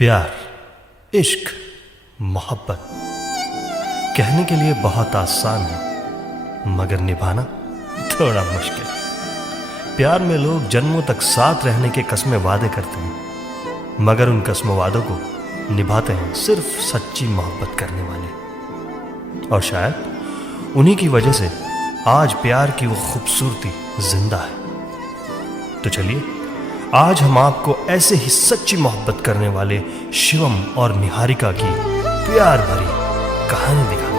प्यार, इश्क, मोहब्बत कहने के लिए बहुत आसान है, मगर निभाना थोड़ा मुश्किल। प्यार में लोग जन्मों तक साथ रहने के कस्में वादे करते हैं, मगर उन कस्मों वादों को निभाते हैं सिर्फ सच्ची मोहब्बत करने वाले। और शायद उन्हीं की वजह से आज प्यार की वो खूबसूरती जिंदा है। तो चलिए आज हम आपको ऐसे ही सच्ची मोहब्बत करने वाले शिवम और निहारिका की प्यार भरी कहानी दिखाते हैं।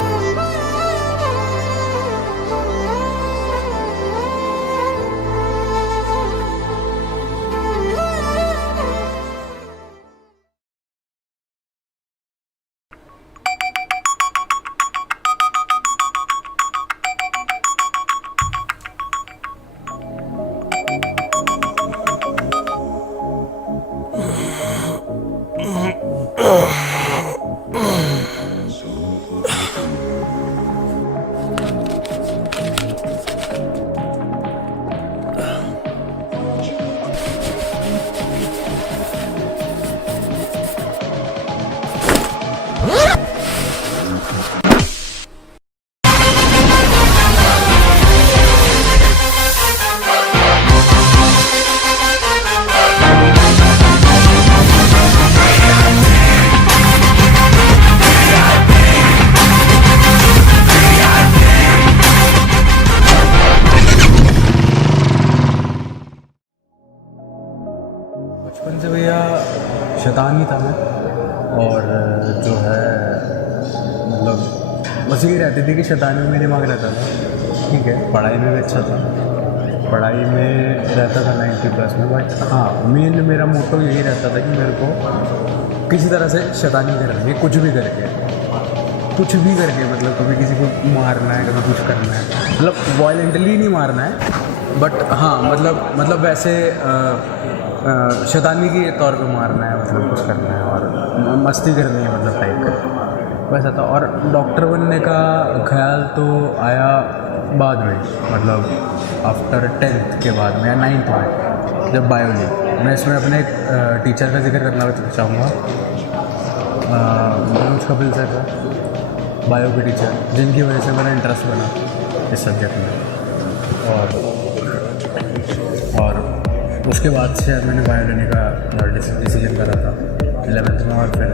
बचपन से भैया शैतान ही था मैं। और जो है मतलब बस यही रहती थी कि शैतानी में दिमाग रहता था। ठीक है, पढ़ाई में भी अच्छा था, पढ़ाई में रहता था 90+ में। बट हाँ, मेन मेरा मोटो यही रहता था कि मेरे को किसी तरह से शैतानी करनी है, कुछ भी करके मतलब कभी किसी को मारना है, कभी कुछ करना है। मतलब वायलेंटली नहीं मारना है, बट हाँ मतलब वैसे शैतानी के तौर पे मारना है, मतलब कुछ करना है और मस्ती करनी है, मतलब टाइप का वैसा था। और डॉक्टर बनने का ख्याल तो आया बाद में, मतलब आफ्टर 10th के बाद में या 9th में, जब बायो ली। मैं इसमें अपने एक टीचर का जिक्र करना चाहूँगा, मनोज कपिल सर का, बायो के टीचर, जिनकी वजह से मेरा इंटरेस्ट बना इस सब्जेक्ट में। और उसके बाद से मैंने बायो लेने का डिसीजन करा था 11th में, और फिर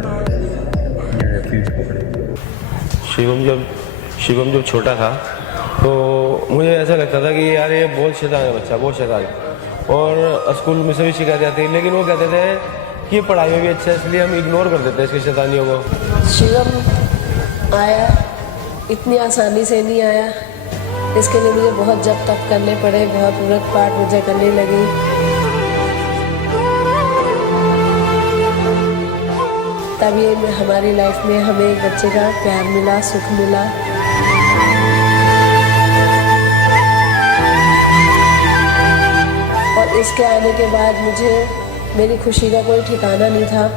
फील्ड पकड़ी। शिवम जब छोटा था तो मुझे ऐसा लगता था कि यार ये बहुत शैतान है बच्चा, बहुत शैतान है। और स्कूल में से भी शिकायत आती थी, लेकिन वो कहते थे कि ये पढ़ाई में भी अच्छा है, इसलिए हम इग्नोर कर देते हैं इसकी शैतानियों को। शिवम आया, इतनी आसानी से नहीं आया। इसके लिए मुझे बहुत जब तक करने पड़े, बहुत उलट पाट मुझे करनी लगी। तब ये हमारी लाइफ में हमें एक बच्चे का प्यार मिला, सुख मिला। और इसके आने के बाद मुझे मेरी खुशी का कोई ठिकाना नहीं था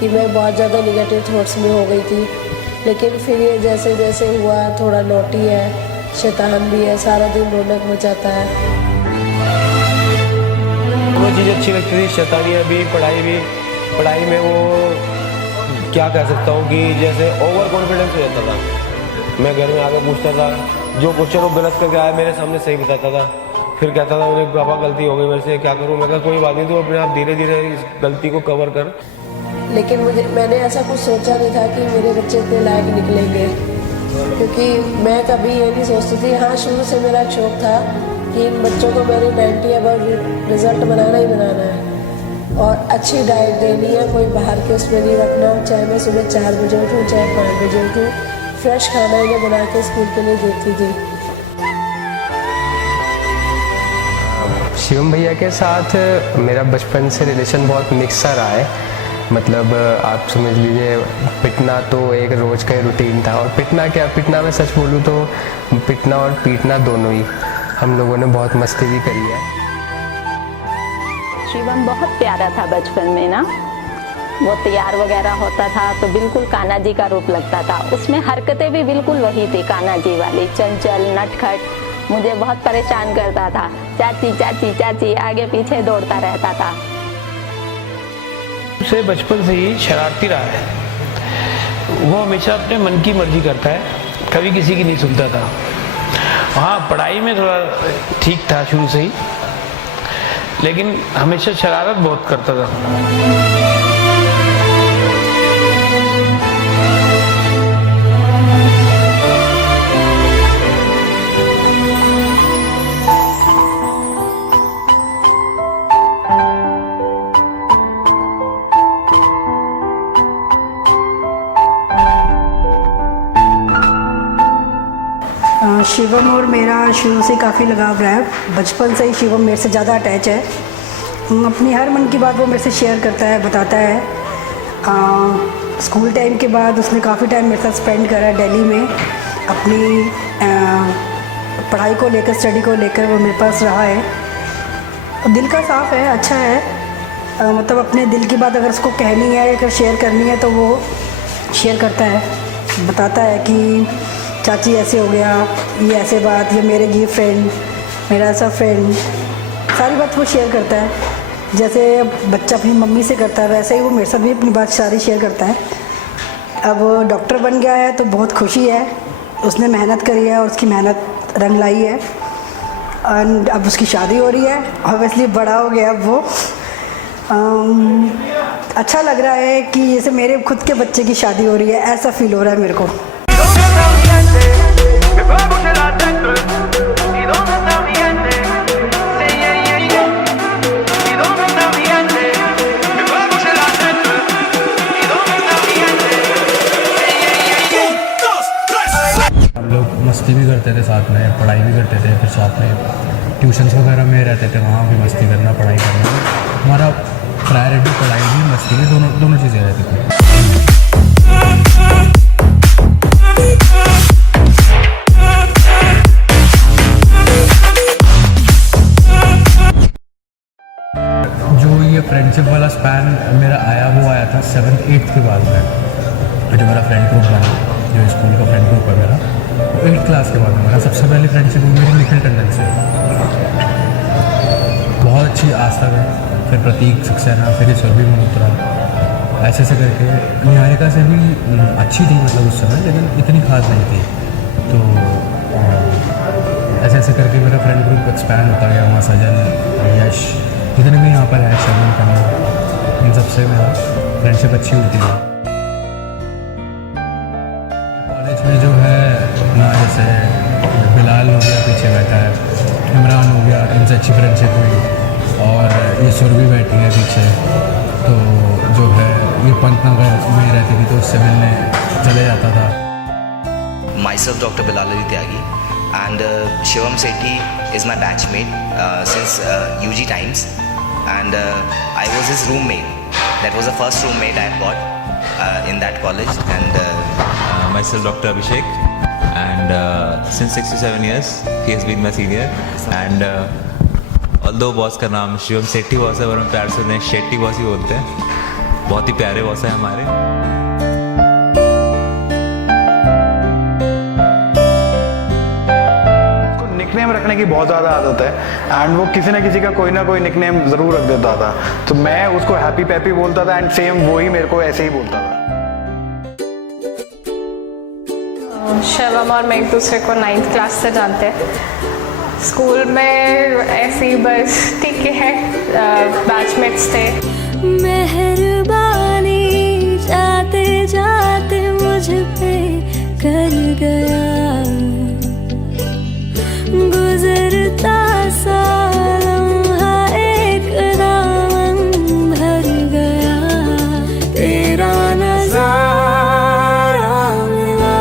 कि मैं बहुत ज़्यादा निगेटिव थॉट्स में हो गई थी। लेकिन फिर ये जैसे जैसे हुआ, थोड़ा नोटी है, शैतान भी है, सारा दिन रौनक मचाता है। वो चीज़ अच्छी लगती थी, शैतानियाँ भी, पढ़ाई में वो क्या कह सकता हूँ कि जैसे ओवर कॉन्फिडेंस हो जाता था। मैं घर में आकर पूछता था, जो क्वेश्चन वो गलत करके आया मेरे सामने सही बताता था। फिर कहता था मेरे पापा गलती हो गई मेरे से, क्या करूँ? मैं कहा कोई बात नहीं, तो अपने आप धीरे धीरे इस गलती को कवर कर। लेकिन मैंने ऐसा कुछ सोचा नहीं था कि मेरे बच्चे इतने लायक निकलेंगे, क्योंकि मैं कभी ये नहीं सोचती थी। हाँ, शुरू से मेरा शौक था कि इन बच्चों को मेरे 90 अबव रिजल्ट बनाना ही बनाना है और अच्छी डाइट देनी है, कोई बाहर के उसमें नहीं रखना। चाहे मैं सुबह 4 बजे उठूँ, चाहे 5 बजे उठूँ, फ्रेश खाना इन्हें बना के स्कूल के लिए देती थी। शिवम भैया के साथ मेरा बचपन से रिलेशन बहुत मिक्स सा रहा है। मतलब आप समझ लीजिए, पिटना तो एक रोज़ का रूटीन था। और पिटना मैं सच बोलूँ तो पिटना और पीटना दोनों ही हम लोगों ने बहुत मस्ती भी करी है। शिवम बहुत प्यारा था बचपन में ना, वो तैयार वगैरह होता था तो बिल्कुल कान्हा जी का रूप लगता था। उसमें हरकतें भी बिल्कुल वही थी कान्हा जी वाली, चंचल नटखट। मुझे बहुत परेशान करता था, चाची चाची चाची आगे पीछे दौड़ता रहता था। उसे बचपन से ही शरारती रहा है। वो हमेशा अपने मन की मर्जी करता है, कभी किसी की नहीं सुनता था। हाँ, पढ़ाई में थोड़ा ठीक था शुरू से ही, लेकिन हमेशा शरारत बहुत करता था। शिवम और मेरा शुरू से काफ़ी लगाव रहा है। बचपन से ही शिवम मेरे से ज़्यादा अटैच है। अपनी हर मन की बात वो मेरे से शेयर करता है, बताता है। स्कूल टाइम के बाद उसने काफ़ी टाइम मेरे साथ स्पेंड करा है दिल्ली में। अपनी पढ़ाई को लेकर, स्टडी को लेकर वो मेरे पास रहा है। दिल का साफ़ है, अच्छा है। मतलब अपने दिल की बात अगर उसको कहनी है, अगर शेयर करनी है तो वो शेयर करता है, बताता है कि चाची ऐसे हो गया, ये ऐसे बात, ये मेरे ये फ्रेंड, मेरा ऐसा फ्रेंड, सारी बात वो शेयर करता है। जैसे बच्चा अपनी मम्मी से करता है वैसे ही वो मेरे साथ भी अपनी बात सारी शेयर करता है। अब डॉक्टर बन गया है तो बहुत खुशी है। उसने मेहनत करी है और उसकी मेहनत रंग लाई है। एंड अब उसकी शादी हो रही है, ऑब्वियसली बड़ा हो गया अब वो। अच्छा लग रहा है कि जैसे मेरे खुद के बच्चे की शादी हो रही है, ऐसा फील हो रहा है मेरे को। हम लोग मस्ती भी करते थे साथ में, पढ़ाई भी करते थे, फिर साथ में ट्यूशन्स वगैरह में रहते थे, वहाँ भी मस्ती करना, पढ़ाई करना। हमारा प्रायोरिटी पढ़ाई भी, मस्ती भी, दोनों चीज़ें रहती थी। जो ये फ्रेंडशिप वाला स्पैन मेरा आया, वो आया था 7th 8th के बाद में। जो मेरा फ्रेंड ग्रुप बना, जो स्कूल का फ्रेंड ग्रुप है मेरा, 8th क्लास के बाद में मेरा सबसे पहली फ्रेंडशिप हुई मेरी निखिल टंडन से। बहुत अच्छी आज तक है। फिर प्रतीक सक्सेना, फिर सुरभि मल्होत्रा, ऐसे ऐसे करके निहारिका से भी अच्छी थी मतलब उस समय, लेकिन इतनी खास नहीं थी। तो ऐसे ऐसे करके मेरा फ्रेंड ग्रुप एक्सपैंड होता गया। वहाँ सजन, यश, जितने भी यहाँ पर है, शगुन करना, इन सबसे मेरा फ्रेंडशिप अच्छी होती है। कॉलेज में जो है ना, जैसे बिलाल हो गया पीछे बैठा है, इमरान हो गया, इनसे अच्छी फ्रेंडशिप हुई। और ये सुरभि बैठी है पीछे, तो जो है ये पंतनगर में रहती थी तो उससे मिलने चले जाता था। Myself Dr. Bilal Ali Tyagi and Shivam Sethi is my batchmate since UG times, and I was his roommate. That was the first roommate I got in that college. And myself Dr. Abhishek, and since 6 to 7 years he has been my senior. And although boss का नाम शिवम सेठी boss है, पर हम प्यार से उन्हें Shetty boss ही बोलते हैं। बहुत ही प्यारे बॉस है हमारे। निकनेम रखने की बहुत ज़्यादा आदत है, एंड वो किसी न किसी का कोई ना कोई निकनेम ज़रूर रख देता था। तो मैं उसको हैप्पी पैपी बोलता था, एंड सेम वो ही मेरे को ऐसे ही बोलता था। शिवम और मैं एक दूसरे को 9th क्लास से जानते हैं। स्कूल में ऐसे ही बस ठीक है, बैचमेट्स थे। मेहरबानी जाते जाते मुझ पे कर गया, गुजरता सा लम्हा एक दामन भर गया, तेरा नज़ारा मिला,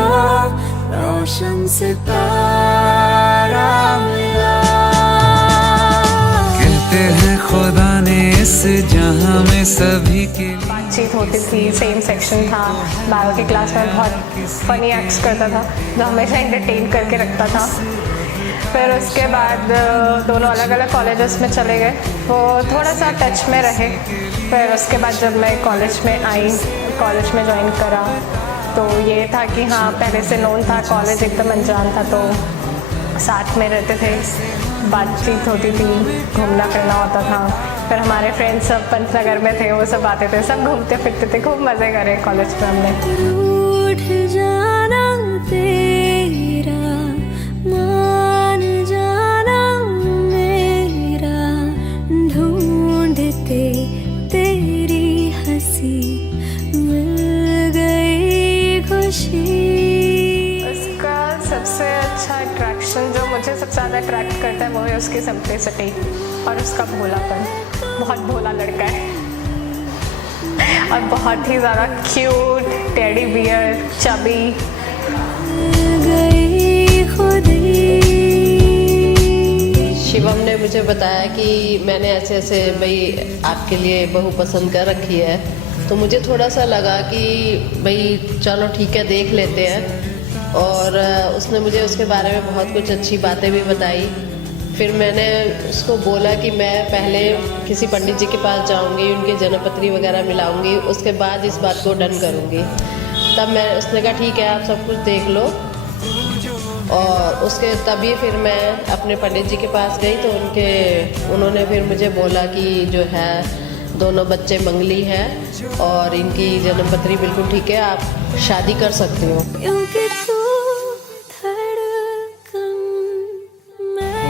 रोशन सितारा मिला। कहते हैं खुदा ने इस जहां में सभी के बातचीत होती थी, सेम सेक्शन था। बायो की क्लास में बहुत फनी एक्ट्स करता था जो हमेशा एंटरटेन करके रखता था। फिर उसके बाद दोनों अलग अलग कॉलेजेस में चले गए। वो थोड़ा सा टच में रहे। फिर उसके बाद जब मैं कॉलेज में आई, कॉलेज में ज्वाइन करा, तो ये था कि हाँ पहले से नोन था, कॉलेज एकदम अनजान था, तो साथ में रहते थे, बातचीत होती थी, घूमना फिरना होता था। फिर हमारे फ्रेंड्स सब पंचनगर में थे, वो सब आते थे, सब घूमते फिरते थे, खूब मज़े करे कॉलेज में हमने। रूठ जाना तेरा, मान जाना मेरा, ढूंढते तेरी हंसी मिल गई खुशी। उसका सबसे अच्छा अट्रैक्शन जो मुझे सबसे ज़्यादा अट्रैक्ट करता है वो है उसकी सिंप्लिसिटी और उसका भोलापन। बहुत भोला लड़का है और बहुत ही ज़्यादा cute, teddy bear, chubby. Shivam ने मुझे बताया कि मैंने ऐसे ऐसे भाई आपके लिए बहू पसंद कर रखी है, तो मुझे थोड़ा सा लगा कि भाई चलो ठीक है देख लेते हैं। और उसने मुझे उसके बारे में बहुत कुछ अच्छी बातें भी बताई। फिर मैंने उसको बोला कि मैं पहले किसी पंडित जी के पास जाऊंगी, उनकी जन्मपत्री वगैरह मिलाऊंगी, उसके बाद इस बात को डन करूंगी। तब उसने कहा ठीक है आप सब कुछ देख लो। और उसके तभी फिर मैं अपने पंडित जी के पास गई, तो उन्होंने फिर मुझे बोला कि जो है दोनों बच्चे मंगली हैं और इनकी जन्मपत्री बिल्कुल ठीक है, आप शादी कर सकते हो।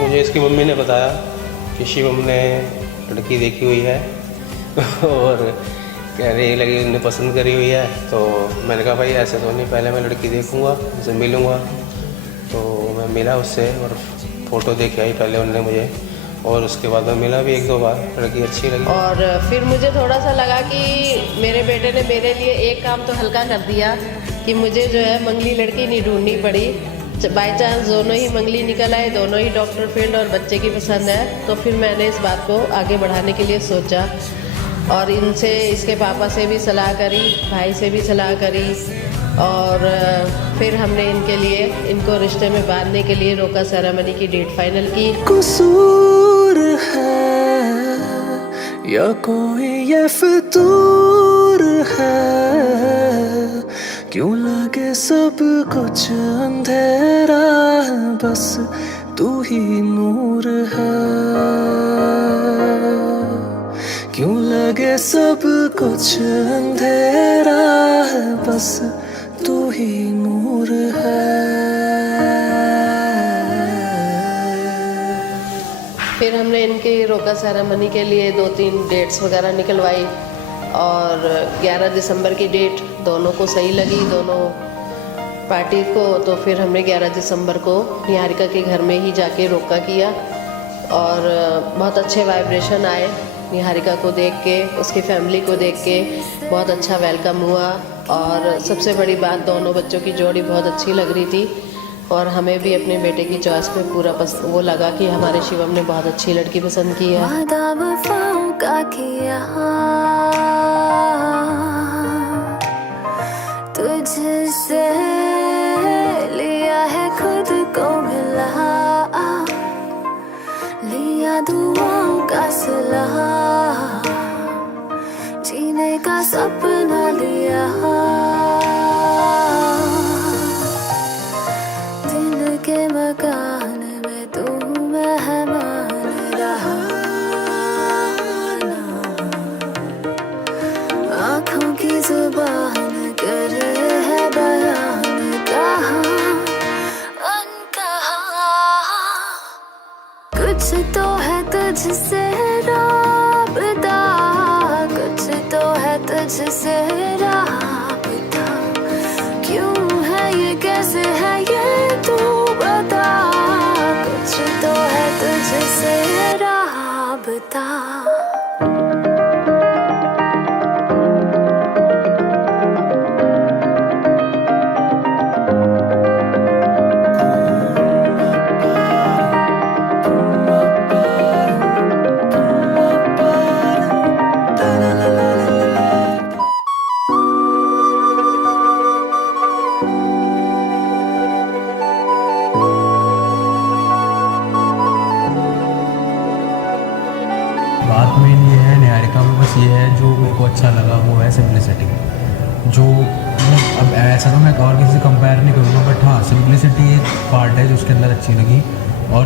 मुझे इसकी मम्मी ने बताया कि शिवम ने लड़की देखी हुई है और कहने लगी उन्होंने पसंद करी हुई है। तो मैंने कहा भाई ऐसे तो नहीं, पहले मैं लड़की देखूंगा, उनसे मिलूंगा। तो मैं मिला उससे और फ़ोटो देखे आई पहले उन्होंने मुझे, और उसके बाद मैं मिला भी 1-2 बार, लड़की अच्छी लगी। और फिर मुझे थोड़ा सा लगा कि मेरे बेटे ने मेरे लिए एक काम तो हल्का कर दिया कि मुझे जो है मंगली लड़की नहीं ढूंढनी पड़ी। बाई चांस दोनों ही मंगली निकल आए, दोनों ही डॉक्टर फील्ड और बच्चे की पसंद है। तो फिर मैंने इस बात को आगे बढ़ाने के लिए सोचा और इनसे, इसके पापा से भी सलाह करी, भाई से भी सलाह करी, और फिर हमने इनके लिए, इनको रिश्ते में बांधने के लिए रोका सेरेमनी की डेट फाइनल की। कसूर है या कोई ये फितूर है, क्यों लगे सब कुछ अंधेरा है, बस तू ही नूर है। क्यों लगे सब कुछ अंधेरा है, बस तू ही नूर है। फिर हमने इनकी रोका सेरेमनी के लिए 2-3 डेट्स वगैरह निकलवाई और 11 दिसंबर की डेट दोनों को सही लगी, दोनों पार्टी को। तो फिर हमने 11 दिसंबर को निहारिका के घर में ही जाके रोका किया और बहुत अच्छे वाइब्रेशन आए। निहारिका को देख के, उसकी फैमिली को देख के बहुत अच्छा वेलकम हुआ और सबसे बड़ी बात, दोनों बच्चों की जोड़ी बहुत अच्छी लग रही थी और हमें भी अपने बेटे की चॉइस पे पूरा वो लगा कि हमारे शिवम ने बहुत अच्छी लड़की पसंद की है। वादा वफाओं का किया, तुझसे लिया है खुद को मिला, लिया दुआओं का सिला, जीने का सपना लिया, दिल के मकान में तू मेहमान रहा, आँखों की जुबान करे है बयान कहाँ अनकहा। कुछ तो है तुझसे राबता, कुछ तो है तुझसे राबता, क्यों है ये, कैसे है ये तू बता। कुछ तो है तुझसे राबता। जो अब ऐसा तो मैं और किसी से कंपेयर नहीं करूँगा, बट हाँ सिंप्लिसिटी एक पार्ट है जो उसके अंदर अच्छी लगी, और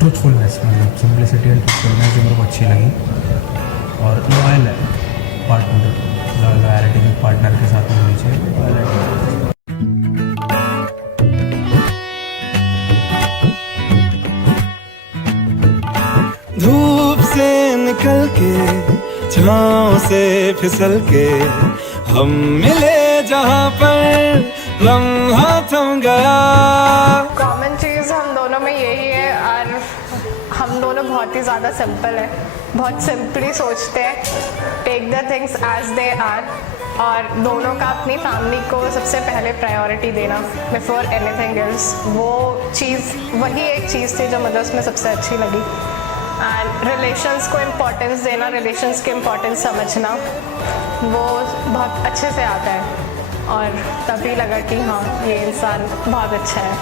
ट्रुथफुलनेस, मतलब सिंप्लिसिटी एंड ट्रुथफुलनेस जो मेरे को अच्छी लगी, और लॉयल है पार्टनर, लॉयलिटी जो पार्टनर के साथ में होनी चाहिए, लॉयलिटी। धूप से निकल के छाँव से फिसल के हम मिले जहाँ पर लम्हा थम गया। कॉमन चीज़ हम दोनों में यही है, और हम दोनों बहुत ही ज़्यादा सिंपल है, बहुत सिंपली सोचते हैं, take the things as they are, और दोनों का अपनी फैमिली को सबसे पहले प्रायोरिटी देना बिफोर एनीथिंग एल्स। वो चीज़, वही एक चीज़ थी जो मुझे उसमें सबसे अच्छी लगी। एंड रिलेशंस को इम्पोर्टेंस देना, रिलेशंस की इम्पोर्टेंस समझना, वो बहुत अच्छे से आता है, और तभी लगा कि हाँ ये इंसान बहुत अच्छा है।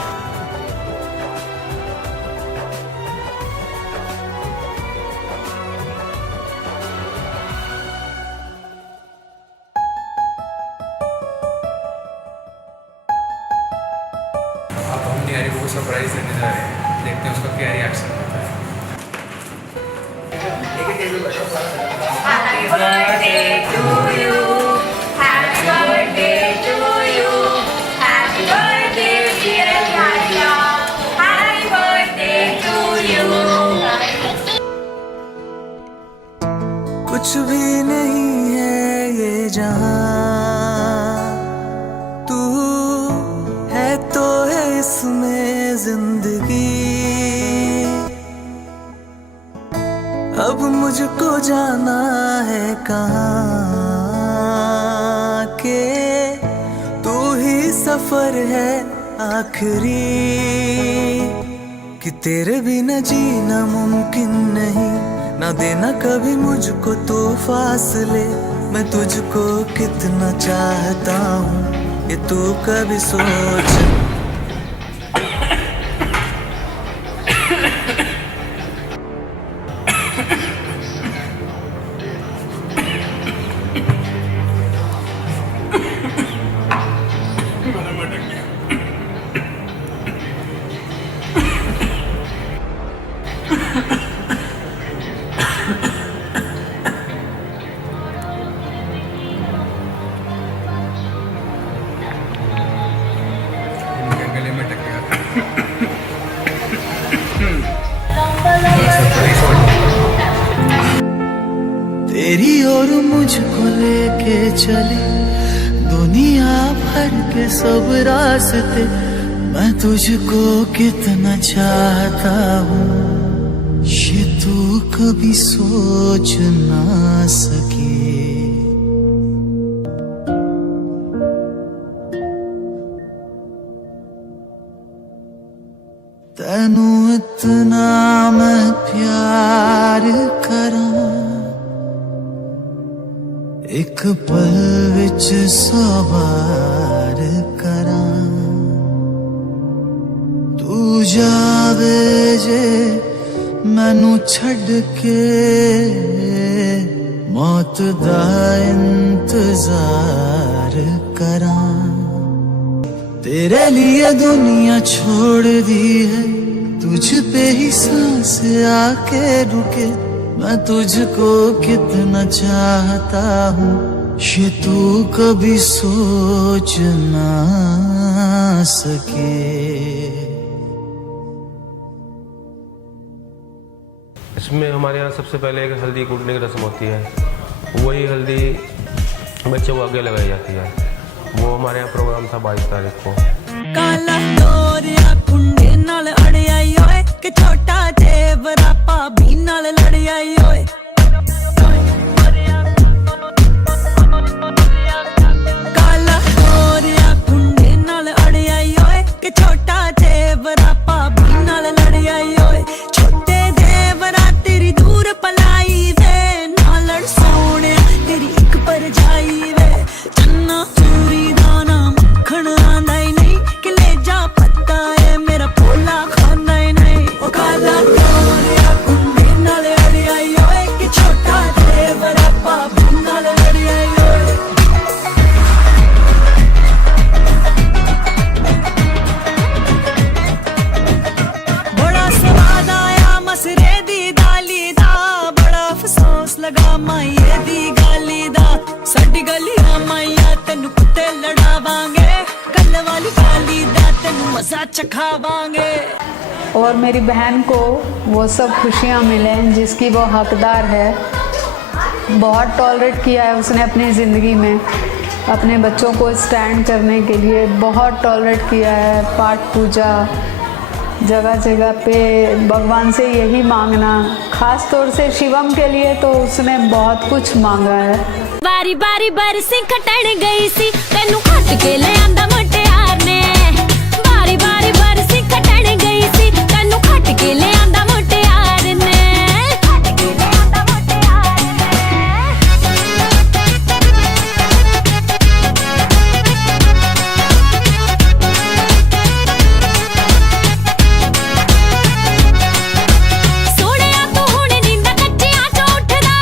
अब हम निहारी को सरप्राइज देने जा रहे हैं, देखते हैं उसका क्या रिएक्शन होता है। Happy birthday to you. Happy birthday to you. Happy birthday dear Nadia. Happy birthday to you. कुछ भी नहीं है ये जहां, तू है तो है इसमें जिंदगी। अब मुझको जाना है कहाँ के, तू ही सफर है आखिरी, कि तेरे बिना जीना मुमकिन नहीं, ना देना कभी मुझको तो फासले। मैं तुझको कितना चाहता हूँ ये तू कभी सोच। गले में टक गया। तेरी और मुझको लेके चली दुनिया भर के सब रास्ते, मैं तुझको कितना चाहता हूँ ये तू कभी सोच ना सके। तैनू इतना मैं प्यार करा, एक पल विच सवार करा, तू जावे जे मैनू छड़ के, मौत दा इंतजार करा। तेरे लिए दुनिया छोड़ दी है, तुझ पे ही सांस आके रुके, मैं तुझको कितना चाहता हूँ ये तू कभी सोच ना सके। इसमें हमारे यहाँ सबसे पहले एक हल्दी कूटने की रस्म होती है, वही हल्दी बच्चे को आगे लगाई जाती है। वो हमारे यहाँ प्रोग्राम था 22 तारीख को। काला तोरिया कुंडे नाल अड़िया ओए, कि छोटा जेवरा भाभी नाल लड़िया ओए। काला तोरिया कुंडे नाल अड़िया ओए, कि छोटा जेवरा भाभी नाल लड़िया ओए। छोटे देवरा तेरी दूर पलाई वे, ना लड़ सोने तेरी एक पर जाई वे। चन्ना चूरी दाना मक्खन आंदा ही नहीं, कि ले जा पत्ता है मेरा भोला खांदा ही नहीं। ओ काला तोरिया कुंडे नाल अड़िया ओए, कि गली गलियां माइया तेनू कुत्ते लड़ावांगे गल वाली गाली दा तेनू मजा चखावांगे। और मेरी बहन को वो सब खुशियाँ मिलें जिसकी वो हकदार है। बहुत टॉलरेट किया है उसने अपनी ज़िंदगी में, अपने बच्चों को स्टैंड करने के लिए बहुत टॉलरेट किया है। पाठ पूजा जगह जगह पे भगवान से यही मांगना, ख़ास तौर से शिवम के लिए तो उसने बहुत कुछ मांगा है। बारी बारी बरसी खटण गई सी तेनू खट के ले आंदा मुटियार ने। बारी बारी बरसी खटण गई सी तेनू खट के ले आंदा मुटियार ने। खट के ले आंदा मुटियार सोनिया तू हुण नींदा कच्चियां च उठदा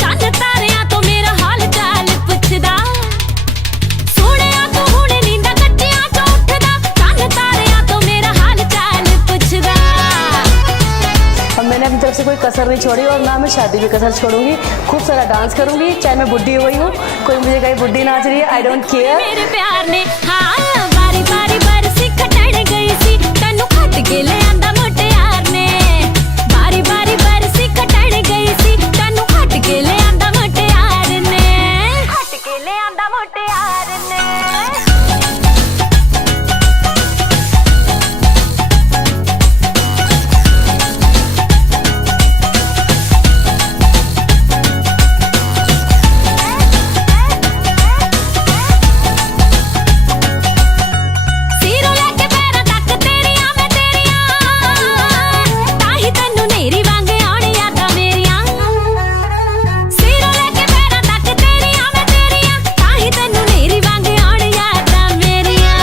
चंद तारियां तो मेरा हाल चाल पुछदा। सोनिया तू हुण नींदा कच्चियां च उठदा चंद तारियां तो मेरा हाल चाल पुछदा। और मैंने अपनी तरफ से कोई कसर नहीं छोड़ी और ना मैं शादी की कसर छोड़ूंगी। खूब सारा डांस करूंगी, चाहे मैं बुढ़ी हुई हूँ, कोई मुझे कहीं बुढ़ी नाच रही है, आई डोंट केयर। मेरे प्यार ने हाँ बारी बारी बरसी खटण गई सी तेनू खट के ले आंदा मुटियार ने। बारी बारी बरसी खटण गई सी तेनू खट के ले आंदा मुटियार ने। खट के ले आंदा मुटियार ने। सीरों लेके पैरां तक तेरियां मैं तेरियां ताही तैनू नेरी वांगे आउण यादां मेरियां। सीरों लेके पैरां तक तेरियां मैं तेरियां ताही तैनू नेरी वांगे आउण यादां मेरियां।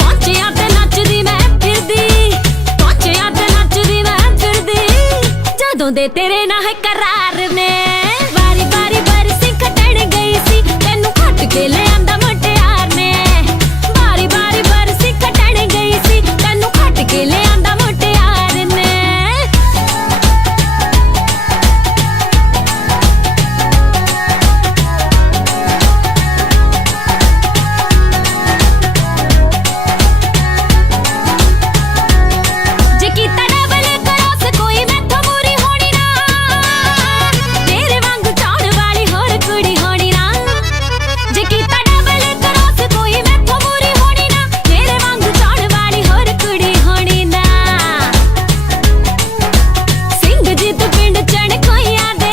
पहुंचिया ते नचदी मैं फिरदी, पहुंचिया ते नचदी मैं फिरदी जदों दे तेरे नाल करार ने। बारी बारी बरसी खटण गई सी तेनू खट के ले आंदा मुटियार ने। बारी बारी बरसी खटण गई सी तेनू खट के ले आंदा मुटियार ने। जे कीता डबल क्रॉस कोई मैथों मूरी होनी ना, तेरे वांगू चाहण वाली होर कुड़ी होनी ना। जे कीता डबल क्रॉस कोई मैथों मूरी होनी ना, तेरे वांगू चाहण वाली होर कुड़ी होनी ना। ਸਿੰਘ ਜੀਤ ਪਿੰਡ ਚਣ ਕੋਈਆਂ ਦੇ,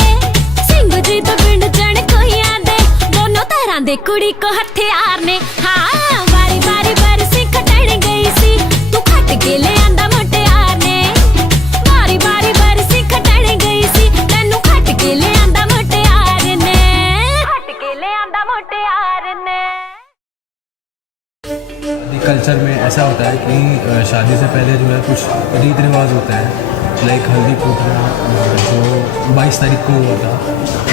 ਸਿੰਘ ਜੀਤ ਪਿੰਡ ਚਣ ਕੋਈਆਂ ਦੇ ਦੋਨੋਂ ਤਰ੍ਹਾਂ ਦੇ ਕੁੜੀ ਕੋ ਹਥਿਆਰ ਨੇ। ਹਾਂ ਵਾਰੀ ਵਾਰੀ ਬਰਸੀ ਖਟਣ ਗਈ ਸੀ ਤੂੰ ਖਟ ਕੇ ਲੈ ਆਂਦਾ ਮੁਟਿਆਰ ਨੇ। ਵਾਰੀ ਵਾਰੀ ਬਰਸੀ ਖਟਣ ਗਈ ਸੀ ਤੈਨੂੰ ਖਟ ਕੇ ਲੈ ਆਂਦਾ ਮੁਟਿਆਰ ਨੇ। ਖਟ ਕੇ ਲੈ ਆਂਦਾ ਮੁਟਿਆਰ ਨੇ। कल्चर में ऐसा होता है कि शादी से पहले जो है कुछ रीत रिवाज होता है, लाइक हल्दी फूटना जो 22 तारीख को हुआ था।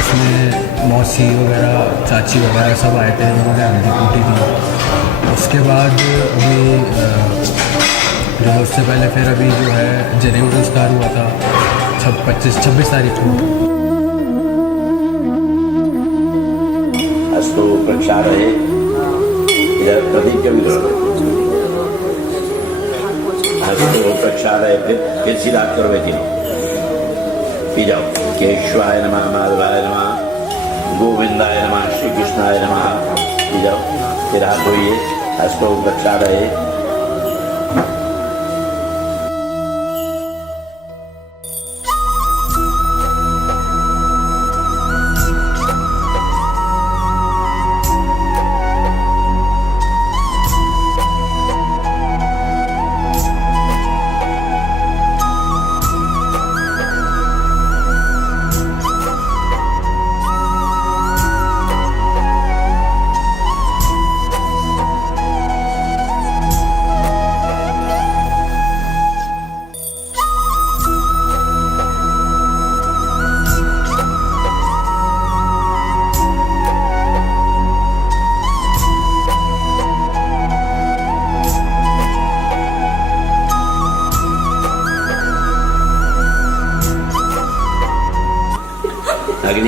उसमें मौसी वगैरह चाची वगैरह सब आए थे, उन्होंने हल्दी फूटी थी। उसके बाद अभी जो उससे पहले फिर अभी जो है जनेऊ संस्कार हुआ था 26 तारीख को। अस्तु प्रक्षालये इधर प्रदीप के विग्रह अस्तु प्रक्षालय फिर सीधा करो बेटी पी जाओ। केशवाय नमः, माधवाय नमः, गोविंदाय नमः, श्री कृष्णाय नमः। पी जाओ, फिर हाथ धोइए। अस्तु प्रक्षालये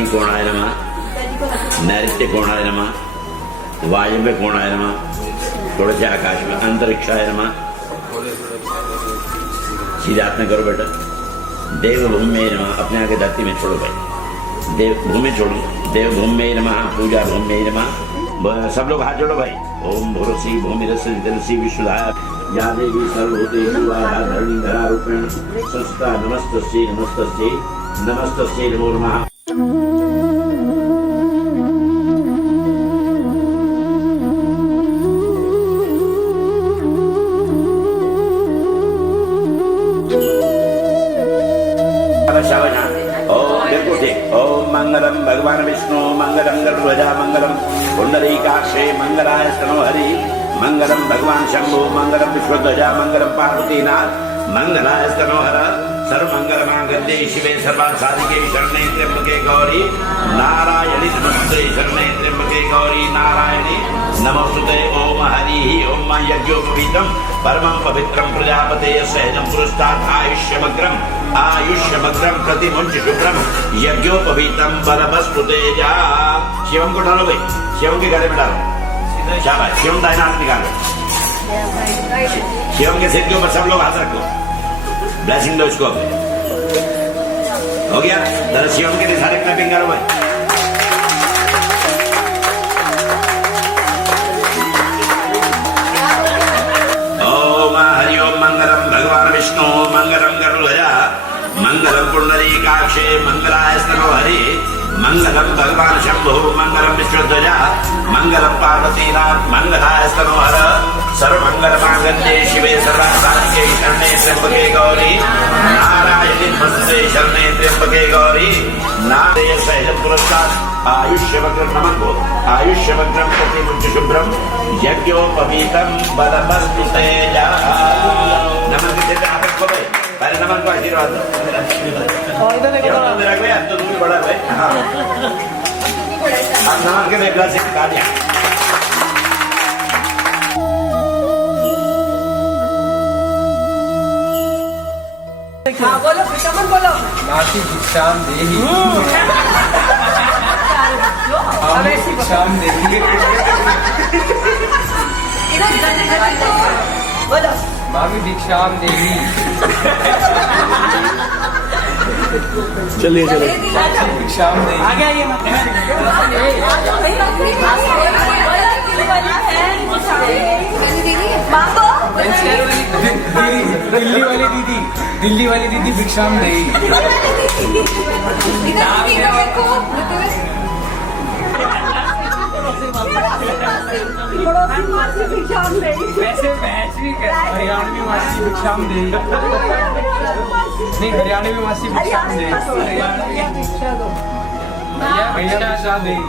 अग्नि कोणाय नमः, नैऋत्य कोणाय नमः, वायव्य कोणाय नमः, थोड़े से आकाश में अंतरिक्षाय नमः। सीधे हाथ में करो बेटा। देवभूमि नमः, अपने आगे धरती में छोड़ो भाई, देवभूमि छोड़ो, देवभूमि नमः, पूजा भूमि नमः। सब लोग हाथ जोड़ो भाई। ओम भूरसी भूमिरसी जलसी विश्वधाय या देवी सर्वभूतेषु धरणी धरा रूपेण संस्था नमस्तस्यै नमस्तस्यै नमस्तस्यै नमो नमः। ओम मंगलम भगवान विष्णु मंगलम गरुड़ध्वजा मंगलम पुंडरीकाक्षे मंगलाय स्तनोहरि मंगलम भगवान शंभु मंगलम विश्वध्वजा मंगलम पार्वतीनाथ मंगलाय स्तनोहर सर्वमंगल मांगल्ये शिवे सर्वासाधिके शरणे त्र्यंबके गौरी नारायणी नमस्ते शरणे त्र्यंबके गौरी नारायणी नमोस्तुते। ओम हरि ओम यज्ञोपवीतम परमं पवित्रं प्रजापते सहजं पुरस्तात् आयुष्यमग्रम आयुष्यमग्रम प्रतिमुंच शुभ्रम यज्ञोपवीतम बलवस्तुते जा। शिवम को डालो भाई, शिवम के गले में डालो। शाबाश, शिवम दाहिना हाथ निकालो, शिवम के सिर के ऊपर सब लोग हाथ रखो, ब्लेसिंग दो इसको। हो गया, जरा शिवम के लिए सारे क्लैपिंग करो भाई। ओम हरि ओम मंगलम भगवान विष्णु मंगलम गरुड़ध्वजा मंगलम पुंडरीकाक्षे मंगलाय स्तनोहरि मंगलम भगवान शंभु मंगलम विश्वध्वजा मंगलम पार्वतीनाथ मंगलाय स्तनोहर सर्वमंगल मांगल्ये शिवे सर्वासाधिके शरणे त्र्यंबके गौरी नारायणी नमस्ते शरणे त्र्यंबके गौरी नारायण सहज पुरस्तात् आयुष्यवग्रम नमो आयुष्यवग्रम प्रतिमुंच शुभ्रम यज्ञोपवीतम बलवस्तुते जा। नमन के चलते आप रखो भाई, पहले नमन को आशीर्वाद दो। मेरा कोई अब तो दूर बड़ा भाई। हाँ, आप नमन के मेघला से काटिया। हाँ बोलो, विटामिन बोलो। नासी भिक्षाम देहि। भिक्षाम देहि। बोलो। मामी भिक्षाम देहि। चलिए चलिए। भिक्षाम देहि। आगे आइए। दिल्ली वाली दीदी भिक्षाम देहि। वैसे मैच भी कर हरियाणवी मासी भिक्षाम देहि। नहीं, हरियाणवी मासी भिक्षाम देहि। भैया भिक्षा देहि।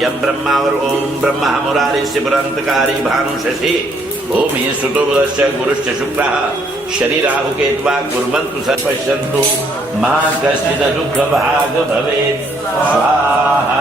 यम ब्रह्मा और ओम ब्रह्मा मुरारी शिवरंतकारी भानु शशि भूमि सुतो बुधश्च गुरुश्च शुक्रः शनि राहु केत्वा कुर्वन्तु सर्पश्यन्तु मा कश्चित् दुःख भाग भवेत्। स्वाहा।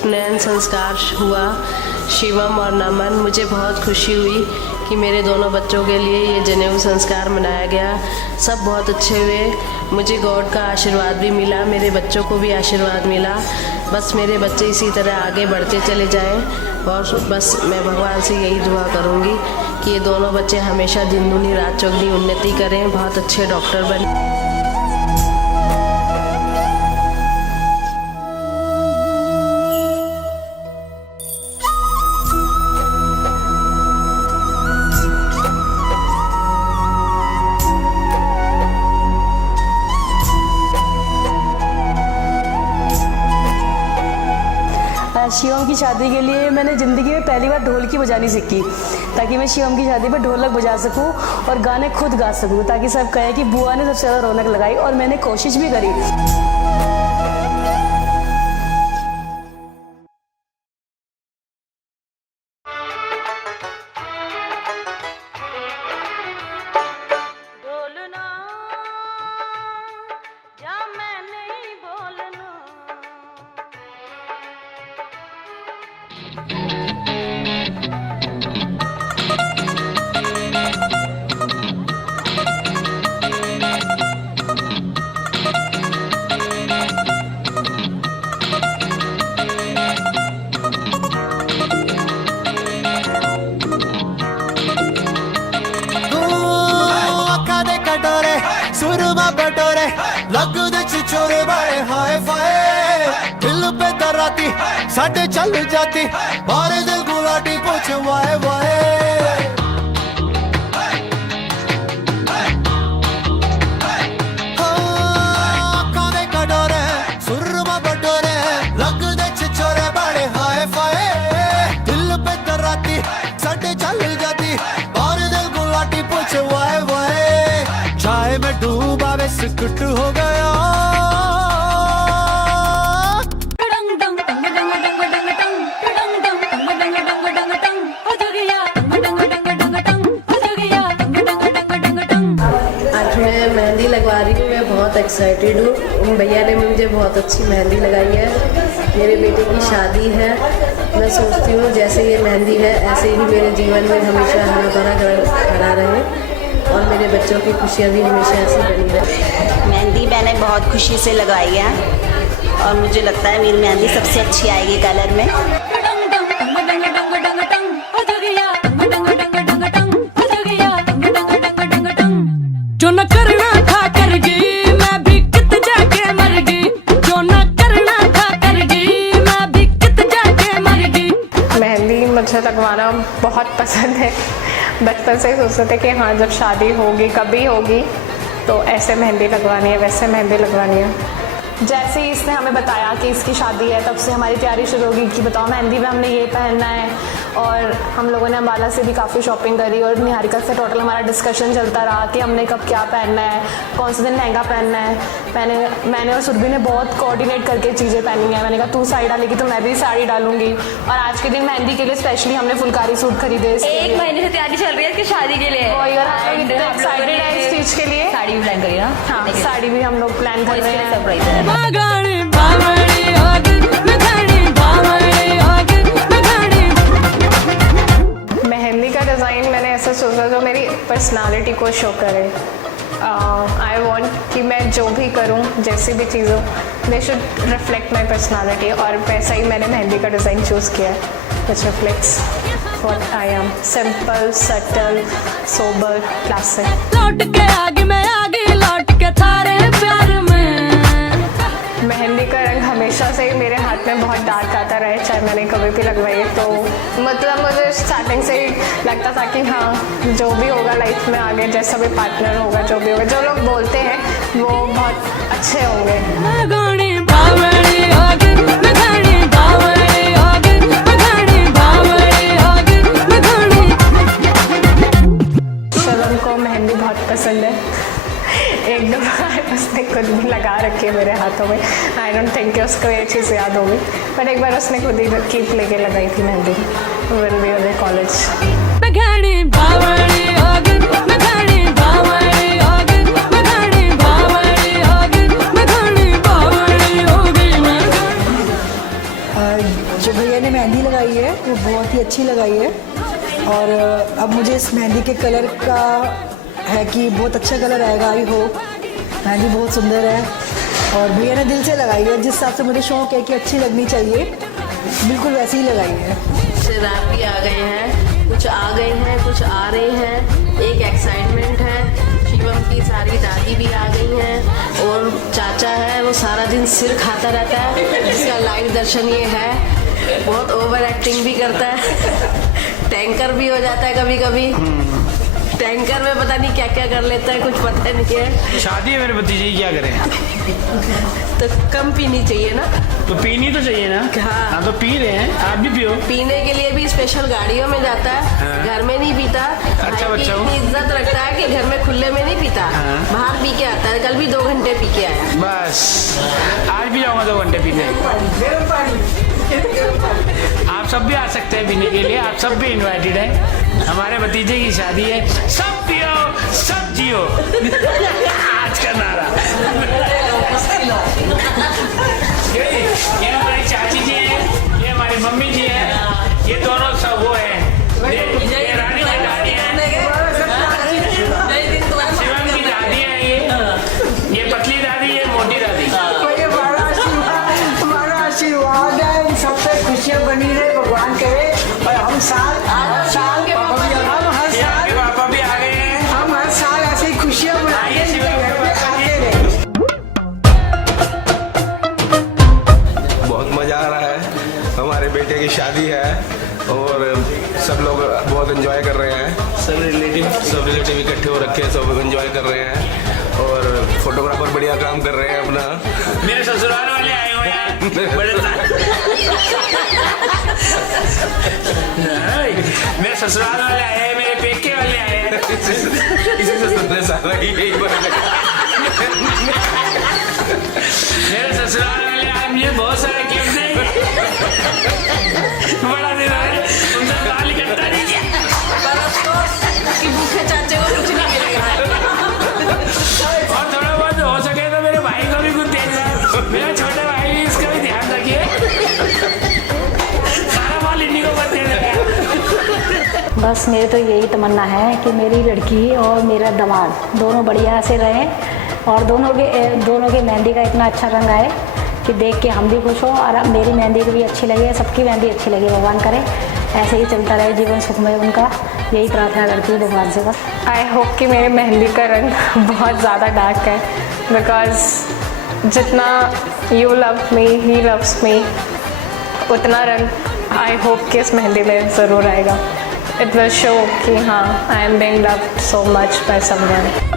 उपनयन संस्कार हुआ, शिवम और नमन, मुझे बहुत खुशी हुई कि मेरे दोनों बच्चों के लिए ये जनेऊ संस्कार मनाया गया। सब बहुत अच्छे हुए, मुझे गॉड का आशीर्वाद भी मिला, मेरे बच्चों को भी आशीर्वाद मिला। बस मेरे बच्चे इसी तरह आगे बढ़ते चले जाएं और बस मैं भगवान से यही दुआ करूँगी कि ये दोनों बच्चे हमेशा दिन दूनी रात चौगनी उन्नति करें, बहुत अच्छे डॉक्टर बने। शिवम की शादी के लिए मैंने ज़िंदगी में पहली बार ढोलकी बजानी सीखी, ताकि मैं शिवम की शादी पर ढोलक बजा सकूं और गाने खुद गा सकूं, ताकि सब कहें कि बुआ ने सबसे ज़्यादा रौनक लगाई, और मैंने कोशिश भी करी। सुरमा बटोरे लगदे छिछोरे बड़े हाय फाय, दिल पे दराती साडे चल जाती, मारे दिल गुलाटी पूछ वाए वाए। काने कटोरे सुरमा बटोरे लगदे छिछोरे बड़े हाय फाय, दिल पे दराती साडे चल जाती, मारे दिल गुलाटी पूछ वाए वाए। चाय में डूबा वे सिकुट हो गया, आज मैं मेहंदी लगवा रही हूँ, मैं बहुत एक्साइटेड हूँ। भैया ने मुझे बहुत अच्छी मेहंदी लगाई है, मेरे बेटे की शादी है। मैं सोचती हूँ जैसे ये मेहंदी है ऐसे ही मेरे जीवन में हमेशा हरा भरा रहे और मेरे बच्चों की खुशियाँ भी हमेशा ऐसी बनी रहे। मेहंदी मैंने बहुत खुशी से लगाई है और मुझे लगता है मेरी मेहंदी सबसे अच्छी आएगी कलर में। जो न करना था कर गई, मैं भी कित जाके मर गई, जो न करना था कर गई, मैं भी कित जाके मर गई। मेहंदी मुझे लगवाना बहुत पसंद है, बचपन से ही सोचते थे कि हाँ जब शादी होगी कभी होगी तो ऐसे मेहंदी लगवानी है, वैसे मेहंदी लगवानी है। जैसे ही इसने हमें बताया कि इसकी शादी है, तब से हमारी तैयारी शुरू होगी कि बताओ मेहंदी में हमने ये पहनना है। और हम लोगों ने अम्बाला से भी काफ़ी शॉपिंग करी और निहारिका से टोटल हमारा डिस्कशन चलता रहा कि हमने कब क्या पहनना है, कौन से दिन लहंगा पहनना है। मैंने और सुरभि ने बहुत कोऑर्डिनेट करके चीज़ें पहनी हैं। मैंने कहा तू साड़ी डालेगी तो मैं भी साड़ी डालूंगी। और आज के दिन मेहंदी के लिए स्पेशली हमने फुलकारी सूट खरीदे। एक महीने से तैयारी चल रही है कि शादी के लिए। एक्साइटेड है इस चीज़ के लिए। साड़ी भी प्लान करी ना? हाँ, साड़ी भी हम लोग प्लान कर रहे हैं। सरप्राइज है। मेहंदी का डिज़ाइन मैंने ऐसा सोचा जो मेरी पर्सनालिटी को शो करे। आई वॉन्ट कि मैं जो भी करूँ, जैसी भी चीज़ हो, they should reflect my personality, और वैसा ही मैंने मेहंदी का डिज़ाइन चूज़ किया है विच reflects what I am. Simple, subtle, sober, classic. लौट के आगे मैं आगे लौट के थारे प्यार में। मेहंदी का रंग हमेशा से ही मेरे हाथ में बहुत डार्क आता रहा है, चाहे मैंने कभी भी लगवाई। तो मतलब मुझे स्टार्टिंग से ही लगता था कि हाँ जो भी होगा लाइफ में आगे, जैसा भी पार्टनर होगा, जो भी होगा, जो लोग बोलते हैं वो बहुत अच्छे होंगे। शिवम को मेहंदी बहुत पसंद है। एक दफ़ा उसने खुद भी लगा रखी है मेरे हाथों में। आई डोंट थिंक कि उसको ये चीज़ याद होगी, बट एक बार उसने खुद ही कीप लेके लगाई थी mehndi when we were in college. अच्छी लगाई है। और अब मुझे इस मेहंदी के कलर का है कि बहुत अच्छा कलर आएगा, आई होप। मेहंदी बहुत सुंदर है और भैया ने दिल से लगाई है, जिस हिसाब से मुझे शौक है कि अच्छी लगनी चाहिए, बिल्कुल वैसे ही लगाई है। रिश्तेदार भी आ गए हैं, कुछ आ गए हैं, कुछ आ रहे हैं, एक एक्साइटमेंट है। शिवम की सारी दादी भी आ गई हैं और चाचा है, वो सारा दिन सिर खाता रहता है। इसका लाइव दर्शन ये है, बहुत ओवर एक्टिंग भी करता है, टैंकर भी हो जाता है कभी कभी। टैंकर में पता नहीं क्या क्या कर लेता है, कुछ पता नहीं है। शादी है मेरे भतीजे की, क्या करें? तो कम पीनी चाहिए ना। तो पीनी तो चाहिए ना। हाँ तो पी रहे हैं, आप भी पियो। पीने के लिए भी स्पेशल गाड़ियों में जाता है। हाँ। घर में नहीं पीता। अच्छा भाई की बच्चा हो। इतनी इज्जत रखता है कि घर में खुले में नहीं पीता। हाँ। बाहर पी के आता है, कल भी 2 घंटे पी के आया। बस आज भी जाऊंगा 2 घंटे पीने। आप सब भी आ सकते हैं पीने के लिए, आप सब भी इनवाइटेड हैं। हमारे भतीजे की शादी है, सब पियो सब जियो। आज का नारा। ये हमारी चाची जी है, ये हमारी मम्मी जी है, ये दोनों सब वो है, ये रानी की दादी है, शिवम की दादी है, ये पतली दादी, ये मोटी दादी। हमारा आशीर्वाद है, सबसे खुशियाँ बनी रहे, भगवान करे। और हम साल के पापा भी आ गए हैं, हम हर साल ऐसे ही खुशियाँ मनाएंगे, घर पे आते रहे। बहुत मज़ा आ रहा है, हमारे बेटे की शादी है और सब लोग बहुत एंजॉय कर रहे हैं। सब रिलेटिव इकट्ठे हो रखे हैं, सब एंजॉय कर रहे हैं और फोटोग्राफर बढ़िया काम कर रहे हैं अपना। मेरे ससुराल वाले आए हुए हैं, मेरे ससुराल वाले आए हैं, मेरे पेके वाले आए हैं। इसी से सुनने सारा यही मेरे ससुराल वाले आए, मुझे बहुत सारे गिफ्ट देंगे। बड़ा दिन है, उनसे गाली इकट्ठा नहीं किया, पर अफसोस कि भूखे चाचे को कुछ नहीं मिलेगा। और थोड़ा बहुत हो सके तो मेरे भाई को भी कुछ देना। मेरा छोटा भाई भी, इसका भी ध्यान रखिए, सारा माल इन्हीं को मत देना। बस मेरी तो यही तमन्ना है कि मेरी लड़की और मेरा दामाद दोनों बढ़िया से रहें और दोनों के मेहंदी का इतना अच्छा रंग आए कि देख के हम भी खुश हों और मेरी मेहंदी को भी अच्छी लगे, सबकी मेहंदी अच्छी लगे। भगवान करे ऐसे ही चलता रहे जीवन सुखमय उनका, यही प्रार्थना करती हूँ भगवान से बस। आई होप कि मेरी मेहंदी का रंग बहुत ज़्यादा डार्क है, बिकॉज जितना you love me he loves me, उतना रंग आई होप कि इस मेहंदी में ज़रूर आएगा। इट विल शो कि हाँ, I am being loved so much by someone.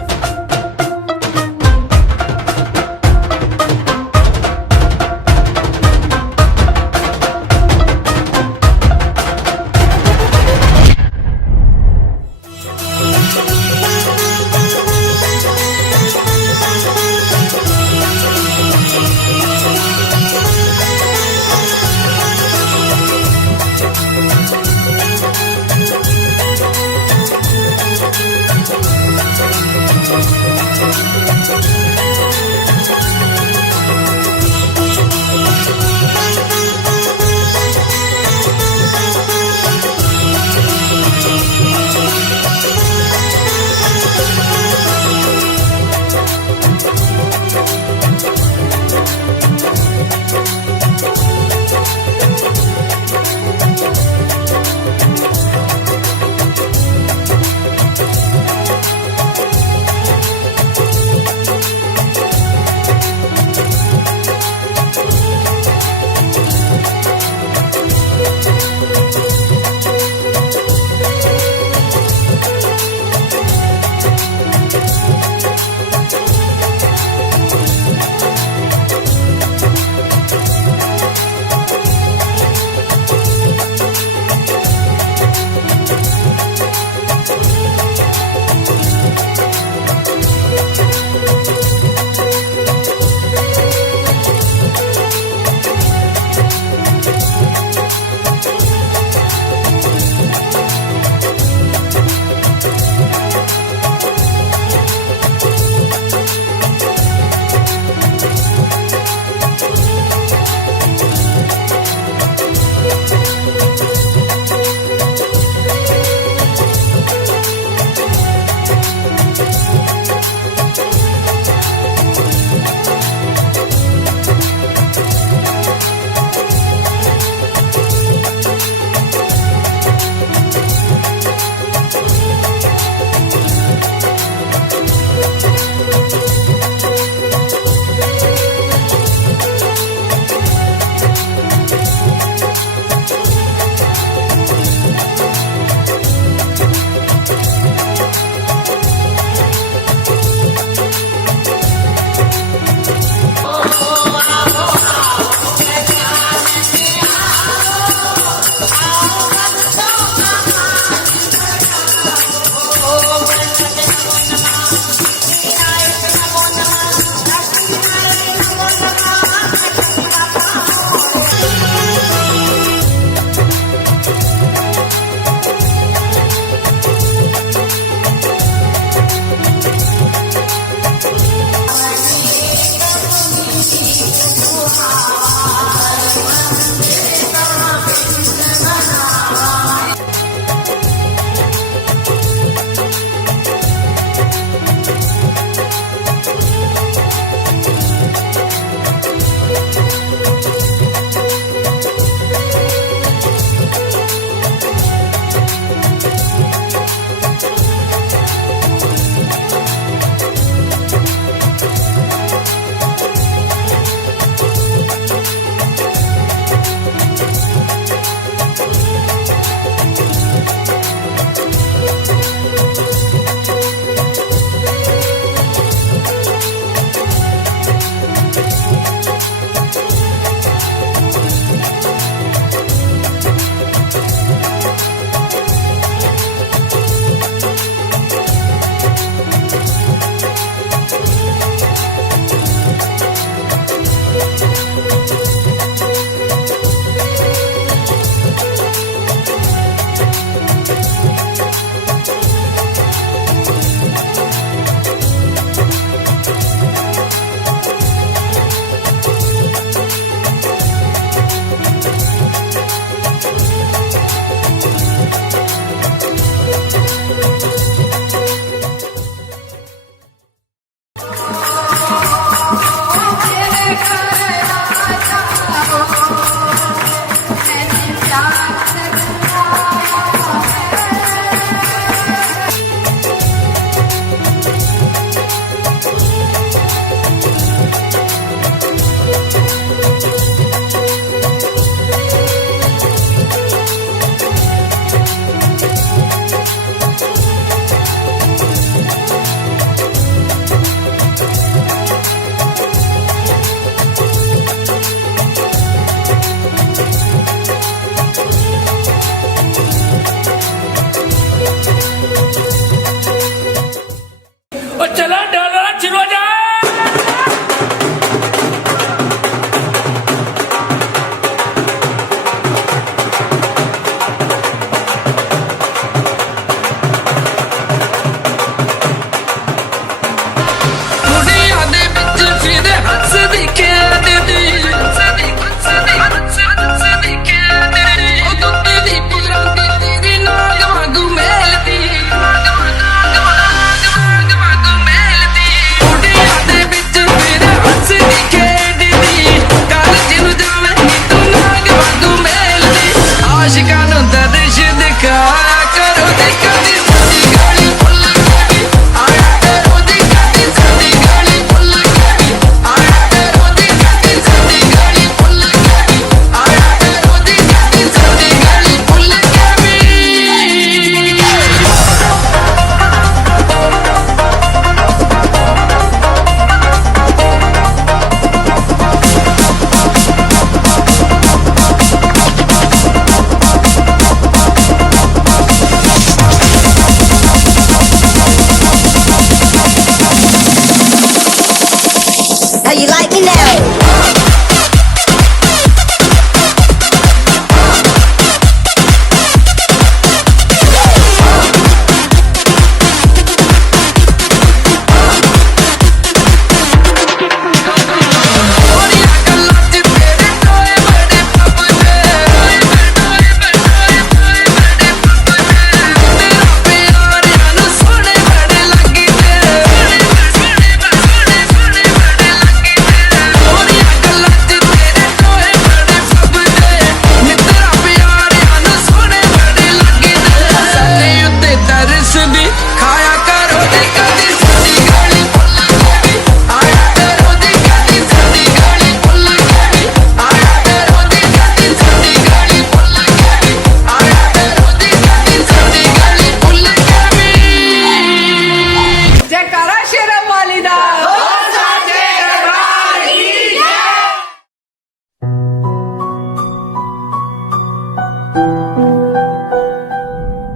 Thank you.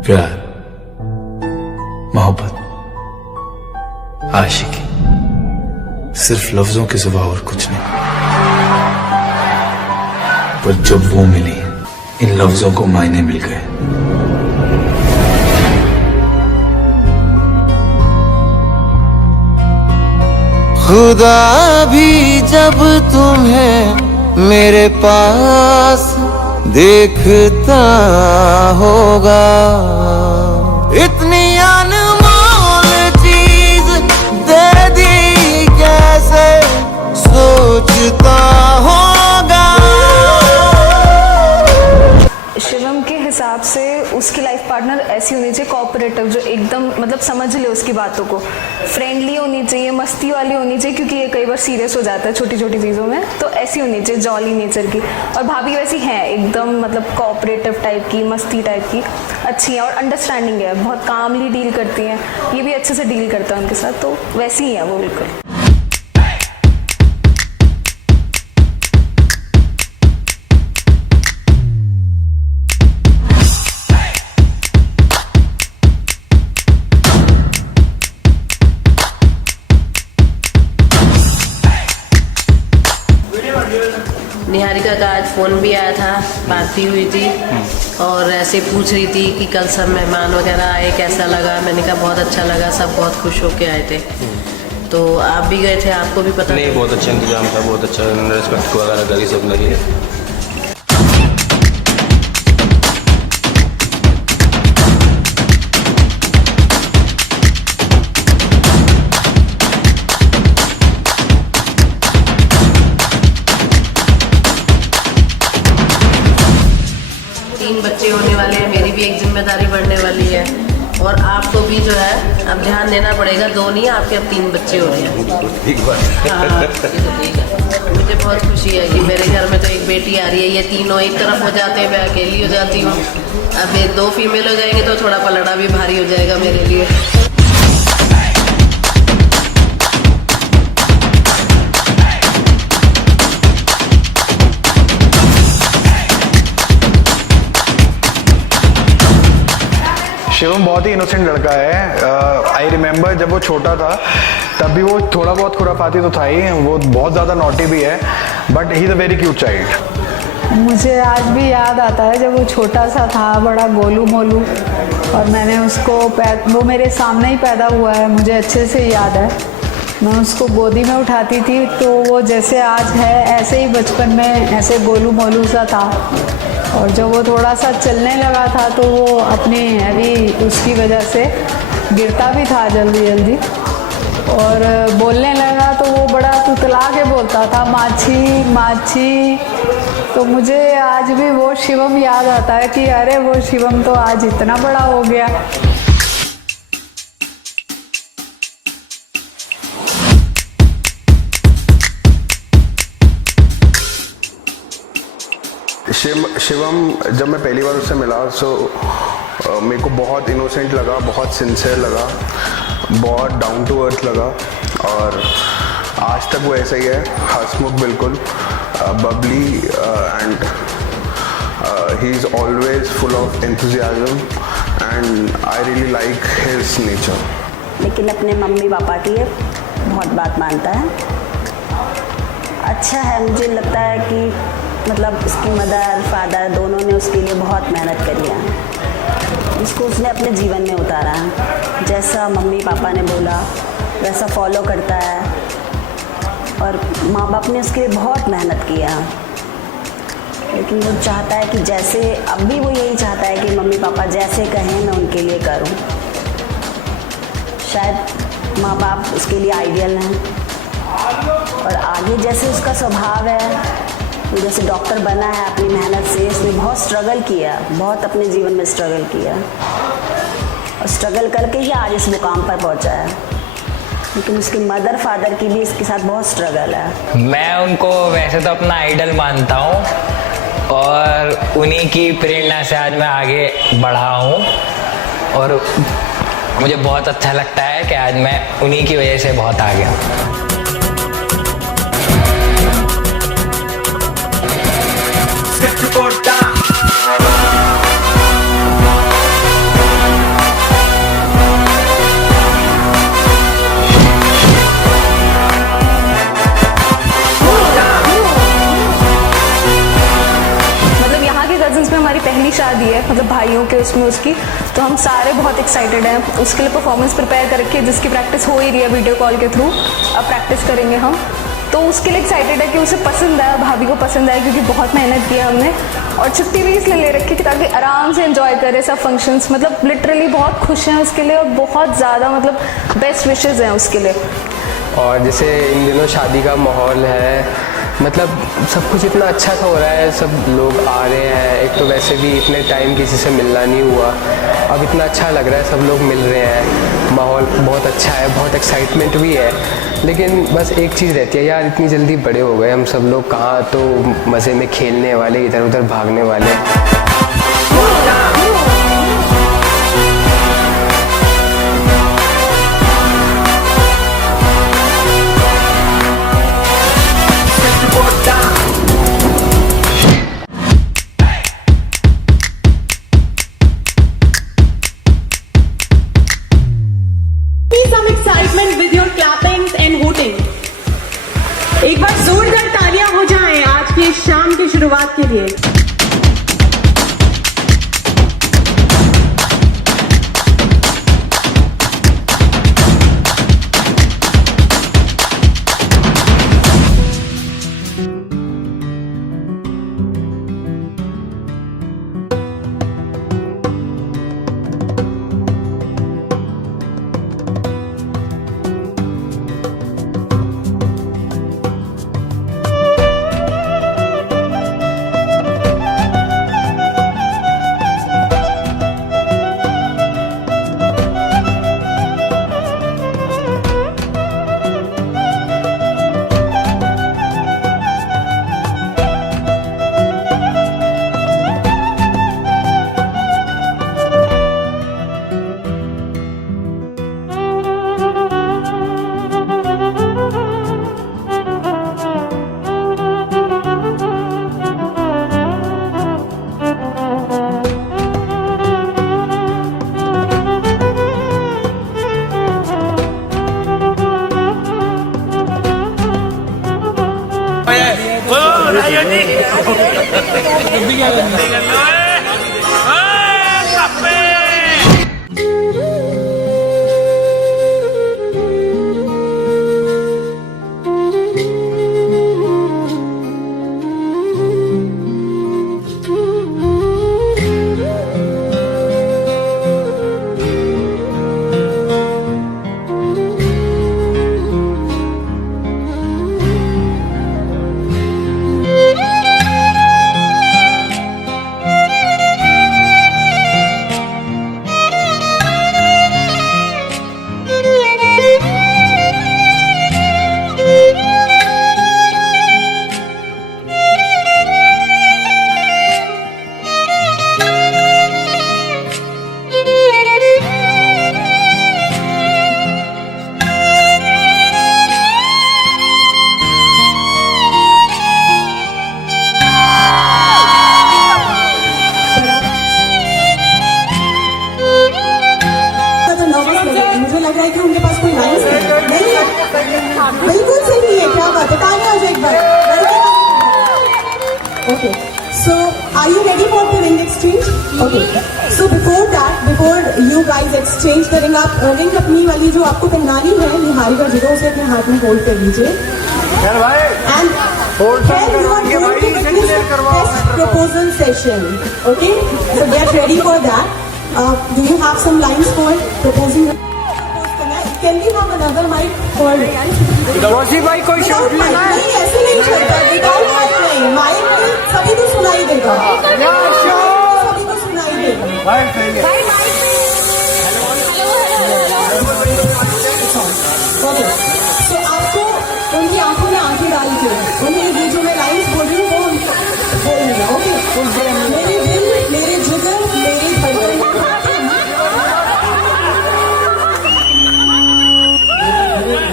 प्यार, मोहब्बत, आशिकी, सिर्फ लफ्जों के सिवा और कुछ नहीं। पर जब वो मिली, इन लफ्जों को मायने मिल गए। खुदा भी जब तुम्हें मेरे पास देखता होगा, इतनी अनमोल चीज दे दी कैसे सोचता होगा। शिवम के हिसाब से उसकी लाइफ पार्टनर ऐसी होनी चाहिए, कोऑपरेटिव, जो एकदम मतलब समझ ले उसकी बातों को, फ्रेंडली होनी चाहिए, मस्ती वाली होनी चाहिए, क्योंकि ये कई बार सीरियस हो जाता है छोटी छोटी चीज़ों में, तो ऐसी होनी चाहिए, जॉली नेचर की। और भाभी वैसी हैं एकदम, मतलब कोऑपरेटिव टाइप की, मस्ती टाइप की, अच्छी है और अंडरस्टैंडिंग है, बहुत कामली डील करती हैं, ये भी अच्छे से डील करता है उनके साथ, तो वैसी ही है वो बिल्कुल। निहारिका का आज फ़ोन भी आया था, बात भी हुई थी और ऐसे पूछ रही थी कि कल सब मेहमान वगैरह आए, कैसा लगा। मैंने कहा बहुत अच्छा लगा, सब बहुत खुश होके आए थे। तो आप भी गए थे, आपको भी पता? नहीं, बहुत अच्छा इंतजाम था, बहुत अच्छा रिस्पेक्ट वगैरह करी सब लगी। बच्चे होने वाले हैं, मेरी भी एक जिम्मेदारी बढ़ने वाली है और आपको भी जो है अब ध्यान देना पड़ेगा। 2 नहीं, आपके अब 3 बच्चे हो रहे हैं। ठीक बात। हाँ, ये तो ठीक है। मुझे बहुत खुशी है कि मेरे घर में तो एक बेटी आ रही है, ये तीनों एक तरफ हो जाते हैं, मैं अकेली हो जाती हूँ। अब ये 2 फीमेल हो जाएंगे तो थोड़ा पलड़ा भी भारी हो जाएगा मेरे लिए। शिवम बहुत ही इनोसेंट लड़का है। आई रिमेम्बर जब वो छोटा था तब भी वो थोड़ा बहुत खुराफाती तो था ही, वो बहुत ज़्यादा नॉटी भी है, but he is a very cute child. मुझे आज भी याद आता है जब वो छोटा सा था, बड़ा गोलू मोलू, और मैंने उसको वो मेरे सामने ही पैदा हुआ है, मुझे अच्छे से याद है। मैं उसको गोदी में उठाती थी तो वो जैसे आज है ऐसे ही बचपन में ऐसे गोलू मोलू सा था। और जब वो थोड़ा सा चलने लगा था तो वो अपनी हैवी उसकी वजह से गिरता भी था जल्दी जल्दी, और बोलने लगा तो वो बड़ा तुतला के बोलता था, माछी माछी। तो मुझे आज भी वो शिवम याद आता है कि अरे वो शिवम तो आज इतना बड़ा हो गया। शिवम जब मैं पहली बार उससे मिला मेरे को बहुत इनोसेंट लगा, बहुत सिंसियर लगा, बहुत डाउन टू अर्थ लगा, और आज तक वो ऐसा ही है, हंसमुख बिल्कुल, Babli, and he is always full of enthusiasm and I really like his nature. लेकिन अपने मम्मी पापा की बहुत बात मानता है, अच्छा है। मुझे लगता है कि मतलब उसकी मदर फादर दोनों ने उसके लिए बहुत मेहनत करी है, जिसको उसने अपने जीवन में उतारा है। जैसा मम्मी पापा ने बोला वैसा फॉलो करता है, और माँ बाप ने उसके लिए बहुत मेहनत किया, लेकिन वो चाहता है कि जैसे अब भी वो यही चाहता है कि मम्मी पापा जैसे कहें मैं उनके लिए करूं। शायद माँ बाप उसके लिए आइडियल हैं, और आगे जैसे उसका स्वभाव है, जैसे डॉक्टर बना है अपनी मेहनत से, उसने बहुत स्ट्रगल किया, बहुत अपने जीवन में स्ट्रगल किया, और स्ट्रगल करके ही आज इस मुकाम पर पहुंचा है। लेकिन उसके मदर फादर की भी इसके साथ बहुत स्ट्रगल है। मैं उनको वैसे तो अपना आइडल मानता हूँ, और उन्हीं की प्रेरणा से आज मैं आगे बढ़ा हूँ, और मुझे बहुत अच्छा लगता है कि आज मैं उन्हीं की वजह से बहुत आगे हूँ। भाइयों के उसमें उसकी, तो हम सारे बहुत एक्साइटेड हैं उसके लिए। परफॉर्मेंस प्रिपेयर करके जिसकी प्रैक्टिस हो ही रही है वीडियो कॉल के थ्रू, अब प्रैक्टिस करेंगे हम, तो उसके लिए एक्साइटेड है कि उसे पसंद आया, भाभी को पसंद आया, क्योंकि बहुत मेहनत की है हमने। और छुट्टी भी इसलिए ले रखी कि ताकि आराम से एंजॉय करे सब फंक्शंस, मतलब लिटरली बहुत खुश हैं उसके लिए और बहुत ज़्यादा मतलब बेस्ट विशेज़ हैं उसके लिए। और जैसे इन दिनों शादी का माहौल है, मतलब सब कुछ इतना अच्छा सा हो रहा है, सब लोग आ रहे हैं। एक तो वैसे भी इतने टाइम किसी से मिलना नहीं हुआ, अब इतना अच्छा लग रहा है, सब लोग मिल रहे हैं, माहौल बहुत अच्छा है, बहुत एक्साइटमेंट भी है। लेकिन बस एक चीज़ रहती है यार, इतनी जल्दी बड़े हो गए हम सब लोग, कहाँ तो मज़े में खेलने वाले, इधर उधर भागने वाले। एक बार जोरदार तालियां हो जाएं आज की शाम की शुरुआत के लिए। बिल्कुल सही है, क्या बात है, तालियां हो जाए एक बार। Okay, so are you ready for the ring exchange? Okay, so before that, before you guys exchange the ring, आप रिंग अपनी वाली जो आपको पहनानी है निहारिका जी को, उसे अपने हाथ में होल्ड कर लीजिए। And then you are going to witness the first proposal session. Okay, so get ready for that. Do you have some lines for proposing? Can we have another mic for? रोशी भाई कोई shot नहीं, ऐसे नहीं चलता, without mic नहीं, mic में सभी को सुनाई देगा, सभी को सुनाई देगा। ओके, तो आपको उनकी आंखों में आंखें डाल के उन्हें ये जो मैं लाइन्स बोल रही हूँ वो बोलनी है। ओके, मेरे दिल, मेरे जिगर, मेरी धड़कन,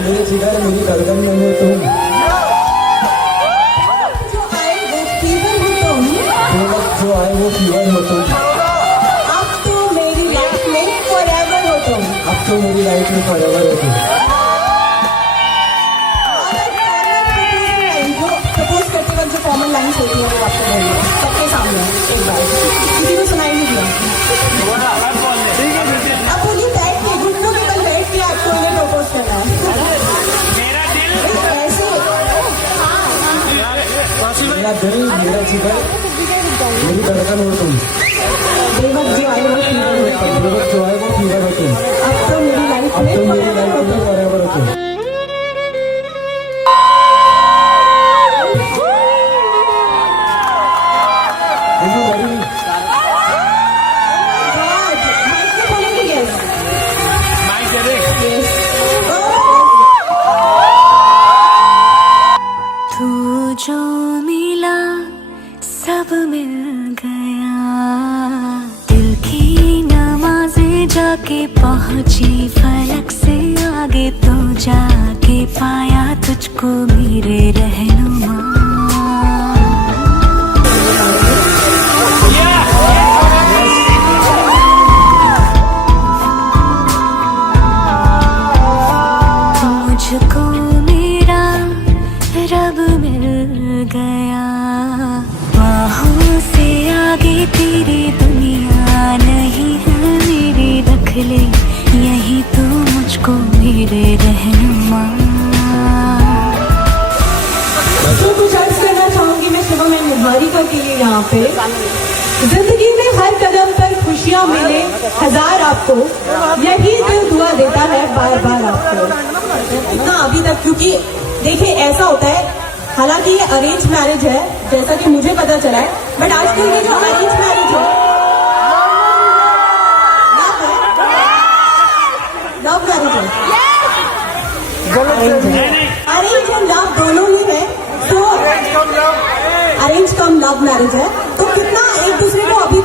मेरे जिगर मेरी धड़कन में हो तुम, जो आए वो फीवर हो तुम, जो आए वो फीवर हो तुम, अब तो मेरी लाइफ में फॉरएवर हो तुम, अब तो मेरी लाइफ में फॉरएवर हो तुम। जो प्रपोज करते वक्त जो कॉमन लाइन्स होती है वो आपको बोलनी है सबके सामने एक बार, किसी को सुनाई नहीं दिया। अब बोलिए बैठ के घुटनों के बल बैठ के आपको इन्हें प्रपोज करना है। ऐसे मेरा दिल, मेरा जीवन, मेरी धड़कन हो तुम। बेवक्त जो आए वो फीवर हो तुम। बेवक्त जो आए वो फीवर हो तुम। अब तो मेरी लाइफ में फॉरएवर हो तुम। तू जो मिला सब मिल गया, दिल की नमाज़ें जाके पहुंची फलक से आगे, तो जाके पाया तुझको मेरे रहनुमा। मुझको मेरा रब मिल गया, बाहों से आगे तेरी दुनिया नहीं है मेरी, रख ले यही तो मुझको मेरे रहनुमा। तो कुछ अर्ज करना चाहूंगी मैं शिवम एंड निहारिका के लिए यहाँ पे। जिंदगी में हर कदम पर खुशियाँ मिले हजार आपको, यही दिल दुआ देता है बार बार आपको। इतना अभी तक, क्योंकि देखिए ऐसा होता है, हालांकि ये अरेंज मैरिज है जैसा कि मुझे पता चला है, बट आजकल ये जो अरेंज मैरिज है, लव मैरिज है, अरेंज एंड लव दोनों ही है। तो अरेंज कम लव मैरिज है, तो कितना एक दूसरे को अभी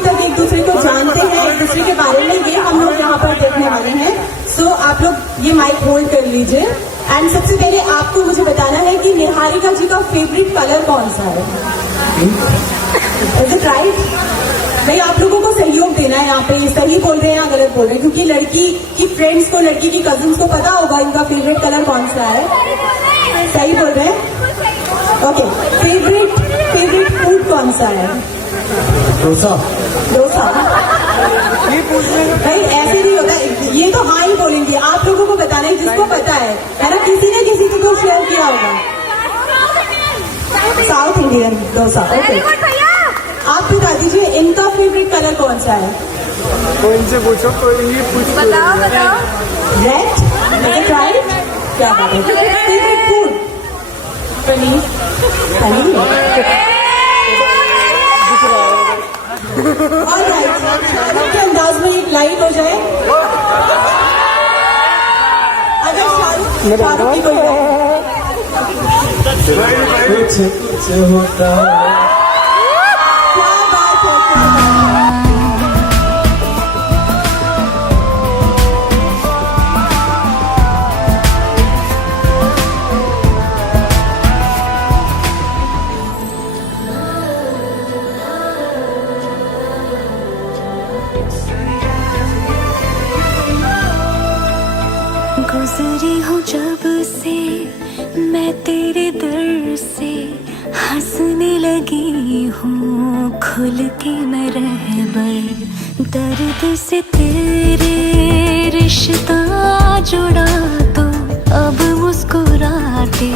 तक एक दूसरे को जानते हैं, एक दूसरे के बारे में, ये हम लोग यहाँ पर देखने वाले हैं। सो आप लोग ये माइक होल्ड कर लीजिए एंड सबसे पहले आपको मुझे बताना है कि निहारिका जी का फेवरेट कलर कौन सा है। Is it right? नहीं, आप लोगों को सहयोग देना है यहाँ पे, सही बोल रहे हैं या गलत बोल रहे हैं, क्योंकि लड़की की फ्रेंड्स को, लड़की की कजिन्स को पता होगा इनका फेवरेट कलर कौन सा है। सही बोल रहे हैं? ओके, फेवरेट फूड कौन सा है? डोसा। भाई ऐसे नहीं होता, ये तो हाँ ही बोलेंगे, आप लोगों को बताना है जिसको पता है ना, किसी ने किसी को शेयर किया होगा। South Indian dosa. ओके, आप बता दीजिए इनका फेवरेट कलर कौन सा है? कोई इनसे पूछो, कोई नहीं पूछ। बताओ। Red, right? क्या बात है। Favourite food? पनीर। के अंदाज में एक लाइट हो जाए, अगर शाहरुख की कोई कुछ होता है। क्या बात है। गुजरी हूँ जब से मैं तेरे दर से, हंसने लगी हूँ खुल के मैं रहबर, दर्द से तेरे रिश्ता जुड़ा तो अब मुस्कुराते।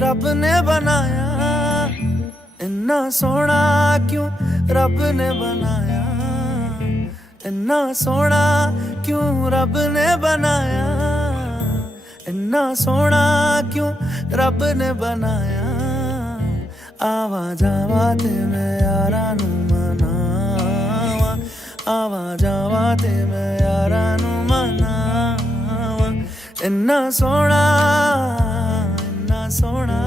रब ने बनाया, इन्ना सोना क्यों रब ने बनाया, इन्ना सोना क्यों रब ने बनाया, इन्ना सोना क्यों रब ने बनाया। आवा जावा ते मैं यारा नू मनावा, आवा जावा ते मैं यारा नू मनावा। इन्ना सोना, इन्ना सोना,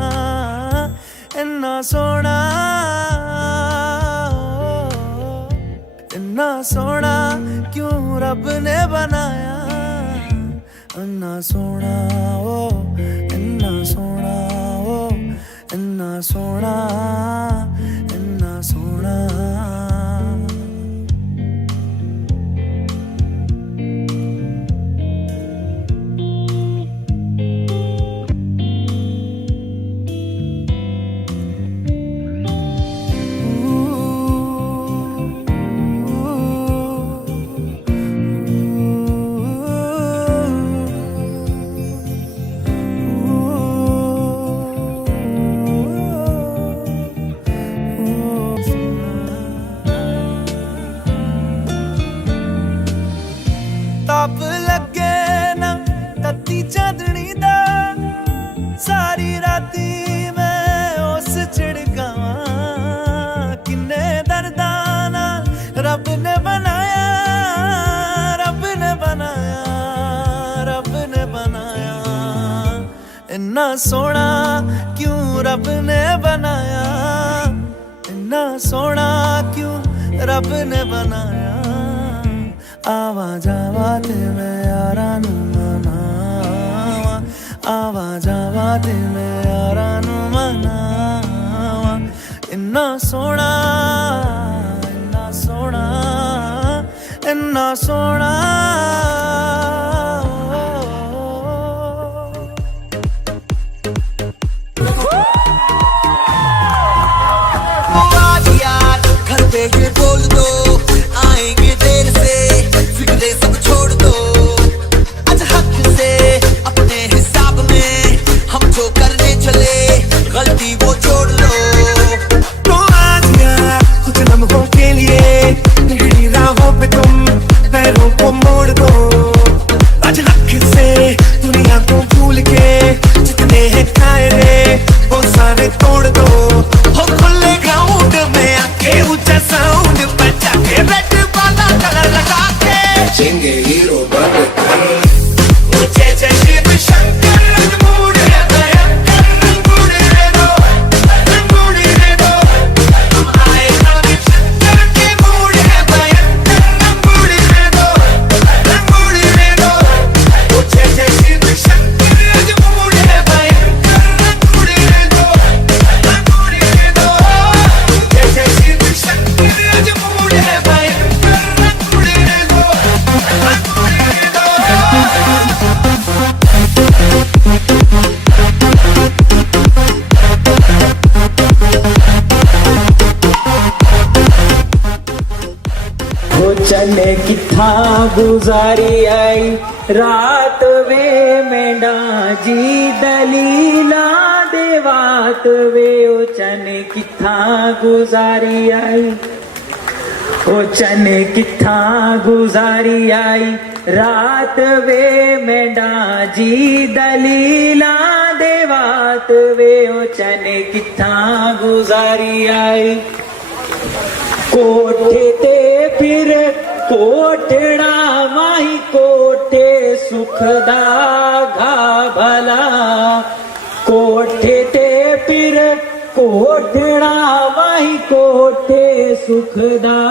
इन्ना सोना, इन्ना सोना क्यों रब ने बनाया, इन्ना सोना ओ, इन्ना सोना ओ, इन्ना सोना, इन्ना सोना। ताप लगे ना तत्ती चांदनी दा, सारी राती मैं उस चिड़कावा। किन्ने दर्दां नाल रब ने बनाया, रब ने बनाया, रब ने बनाया। इन्ना सोना क्यों रब ने बनाया, इन्ना सोना क्यों रब ने बनाया। आवा जावा ते मैं यारा नू मनावा, आवा जावा ते मैं यारा नू मनावा। इन्ना सोना, इन्ना सोना, इन्ना सोना। आज यार घर पे ये बोल दो, आएंगे देर से, फिक्रे सब छोड़ दो। आज हक से अपने हिसाब में हम जो करने चले, गलती वो जोड़ लो। तो आज यार कुछ लम्हों के लिए टेढ़ी राहों पे तुम पैरों को मोड़ दो। आज हक से दुनिया को भूल के जितने हैं कायरे वो सारे तोड़ दो। हो खुले ग्राउंड में आके ऊंचा साउंड बजा के रेड वाला कलर लगा के चेंगे हीरो बन कर जय जय शिव शंकर। रंगूड़ रे भयंकर, रंगूड़ रे दो, रंगूड़ रे दो। तुम आए रवि शंकर के मूड है भयंकर। रंगूड़ रे दो, रंगूड़ रे दो। जय जय शिव शंकर, रंगूड़ है भयंकर। रंगूड़ रे दो, रंगूड़ रे दो। जय जय शिव शंकर, रंगूड़ है भयंकर। रंगूड़ रे दो, रंगूड़ रे दो। वो चले किथा गुजारी आई रात वे मेंढा जी दलीला देवात वे। ओ चने किथा गुजारी आई, ओ चने किथा गुजारी आई रात वे मेंढा जी दलीला देवात वे। ओ चने किथा गुजारी आई। कोठे ते फिर कोठड़ा माही कोठे सुखदा घा भला। कोठे ते फिर कोठड़ा माही कोठे सुखदा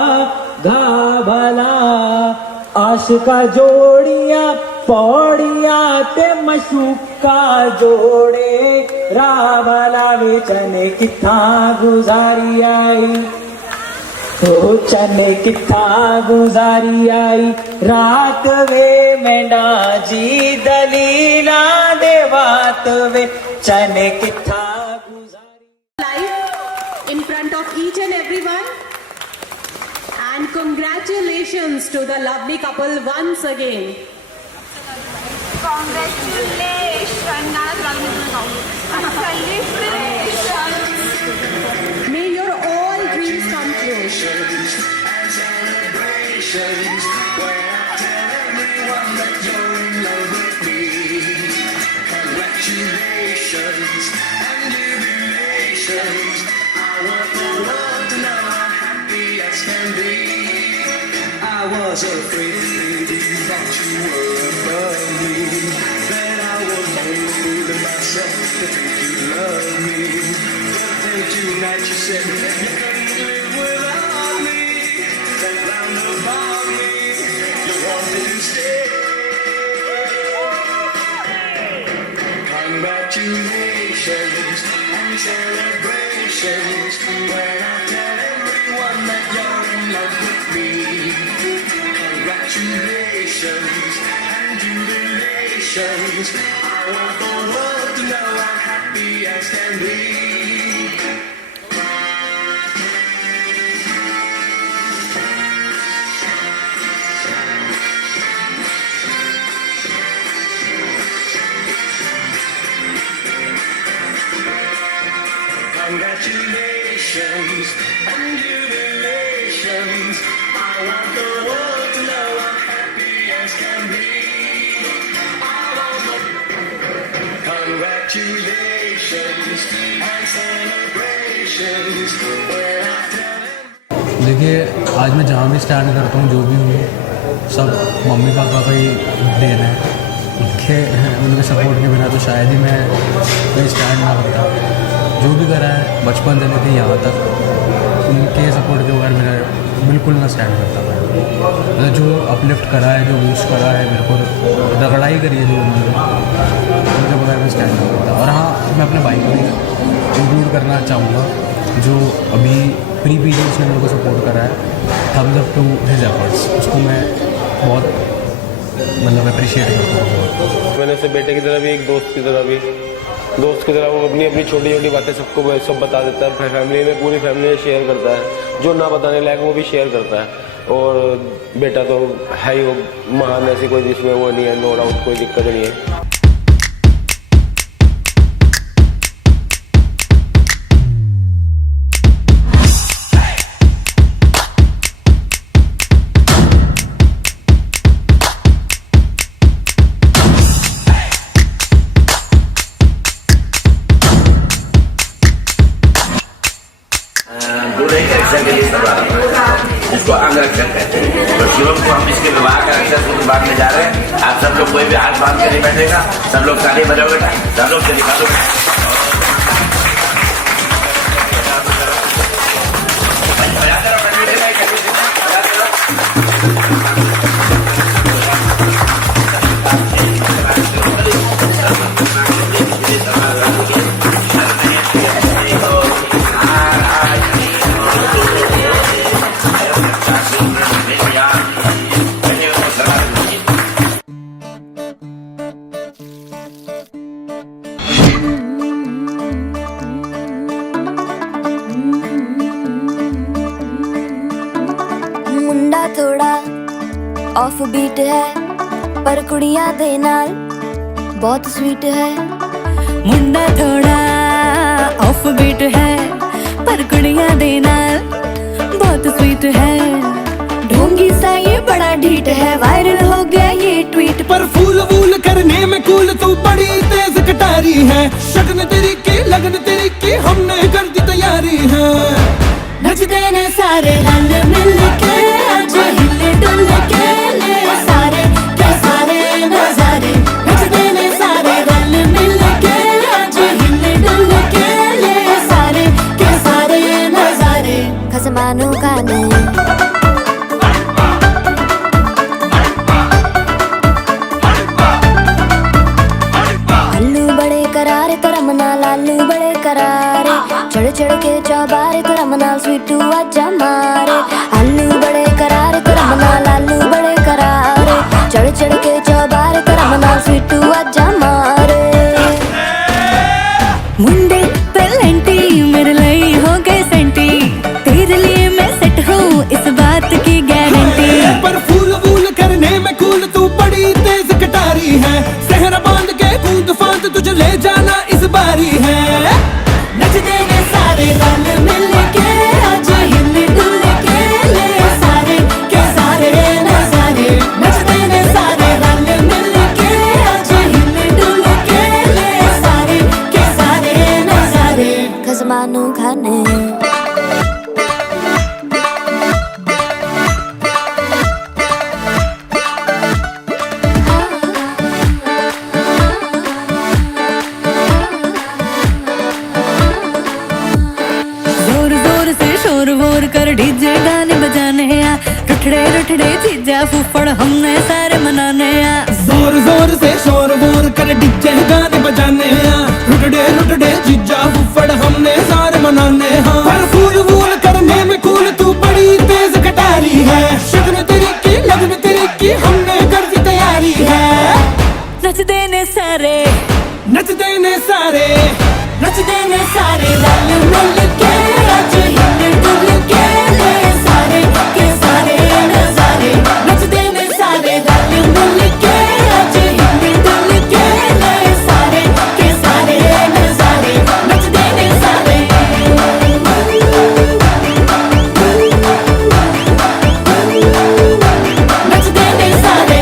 घा भला। आशिका जोड़िया पौड़िया ते मशूका जोड़े रावला वे चने किथा गुजारी आई। ओ चने किथा गुजारी आई रात वे मेंढा जी दलीला देवात वे। चने किथा Live in front of each and everyone. And congratulations to the lovely couple once again. Congratulations. congratulations. I want the world to know I'm happy as can be. I was afraid, baby, that you were above me, that I was holding myself to think you love me. But then tonight you said you couldn't live without me. That round about me, you wanted to stay. Congratulations and celebrations when I tell everyone that you're in love with me. Congratulations and jubilations. I want the world to know I'm happy as can be. Congratulations and jubilations. I want the world to know I'm happy as can be. Congratulations and celebrations. देखिए, आज मैं जहाँ भी stand करता हूँ, जो भी हूँ, सब मम्मी पापा का ही देन है। उनके सपोर्ट के बिना तो शायद ही मैं कोई स्टैंड ना करता। जो भी करा है बचपन से लेकर यहाँ तक, उनके सपोर्ट के बगैर मेरा बिल्कुल ना स्टैंड करता मैं। मतलब जो अपलिफ्ट करा है, जो बूस्ट करा है, मेरे को रगड़ाई करी है जो उन्होंने, उनके बगैर मैं स्टैंड नहीं करता। और हाँ, मैं अपने भाई को भी इंक्लूड करना चाहूँगा, जो अभी प्री पीरियड्स में मेरे को सपोर्ट करा है। Thumbs up to his efforts, उसको मैं बहुत मतलब अप्रिशिएट करता हूँ। मैंने से बेटे की तरह भी, एक दोस्त की तरह भी, दोस्त की तरह वो अपनी अपनी छोटी छोटी बातें सबको सब बता देता है। फैमिली में, पूरी फैमिली में शेयर करता है, जो ना बताने लायक वो भी शेयर करता है। और बेटा तो है ही वो महान, ऐसी कोई जिसमें वो नहीं है, नो डाउट, कोई दिक्कत नहीं है। जिसको अंगरक्षक कहते हैं, तो शिवम को हम इसके विवाह का अक्षर शुरू बांधने जा रहे हैं। आप सब लोग कोई भी हाथ बांध के नहीं बैठेगा, सब लोग ताली बजाओगे, सब लोग से दिखा दो। मुंडा थोड़ा ऑफ बीट है, पर कुड़ियां दे नाल बहुत स्वीट है। मुंडा थोड़ा ऑफ बीट है, पर कुड़ियां दे नाल बहुत स्वीट है। ढोंगी सा ये बड़ा ढीठ है, वायरल हो गया ये ट्वीट। पर फूल वूल करने में कूल तू बड़ी तेज कटारी है। शगन तेरी की लगन तेरी की हमने कर दी तैयारी है। नचते ने सारे रल मिल के, आज हिले डुल के ले सारे के सारे नजारे। नचते ने सारे रल मिल के, आज हिले डुल के ले सारे के सारे नजारे। खसमानू का नहीं करारे तो रमना लालू बड़े करारे। चढ़ चढ़ के चौबारे तो रमना स्वीटू आजा मारे। आलू बड़े करारे तो रमना लालू बड़े करारे। चढ़ चढ़ के चौबारे तो रमना स्वीटू आजा मारे। मुंडे पेलेंटी मेरे लिए हो गए सेंटी, तेरे लिए मैं सेट हूँ इस बात की गारंटी। पर फूल वूल करने में कूल तू बड़ी तेज कटारी है। सहरा बांध के कूद फांद तुझे ले जाना इस बारी है। नचते ने सारे रल मिल के, आज हिले डुल के ले सारे के सारे नजारे। नचते ने सारे रल मिल के, आज हिले डुल के ले सारे के सारे नजारे। जानू खाने जोर जोर से शोर वोर कर डीजे गाने बजाने आ रुठड़े रुठड़े जीजा फुफड़ हमने सारे मनाने आ जोर जोर से शोर वोर कर डीजे गाने बजाने हैं रुटड़े रुटड़े जीजा फुफड़ हमने सारे मनाने हैं पर फूल वूल करने में कूल तू बड़ी तेज कटारी है शक्ल तेरी की लगन तेरी की हमने कर दी तैयारी है नच देने सारे नच देने सारे नच देने सारे रल मिल के आज हिल डुल के ले सारे के सारे नजारे नच देने सारे रल मिल के आज हिल डुल के ले सारे के सारे नजारे नच देने सारे नच देने सारे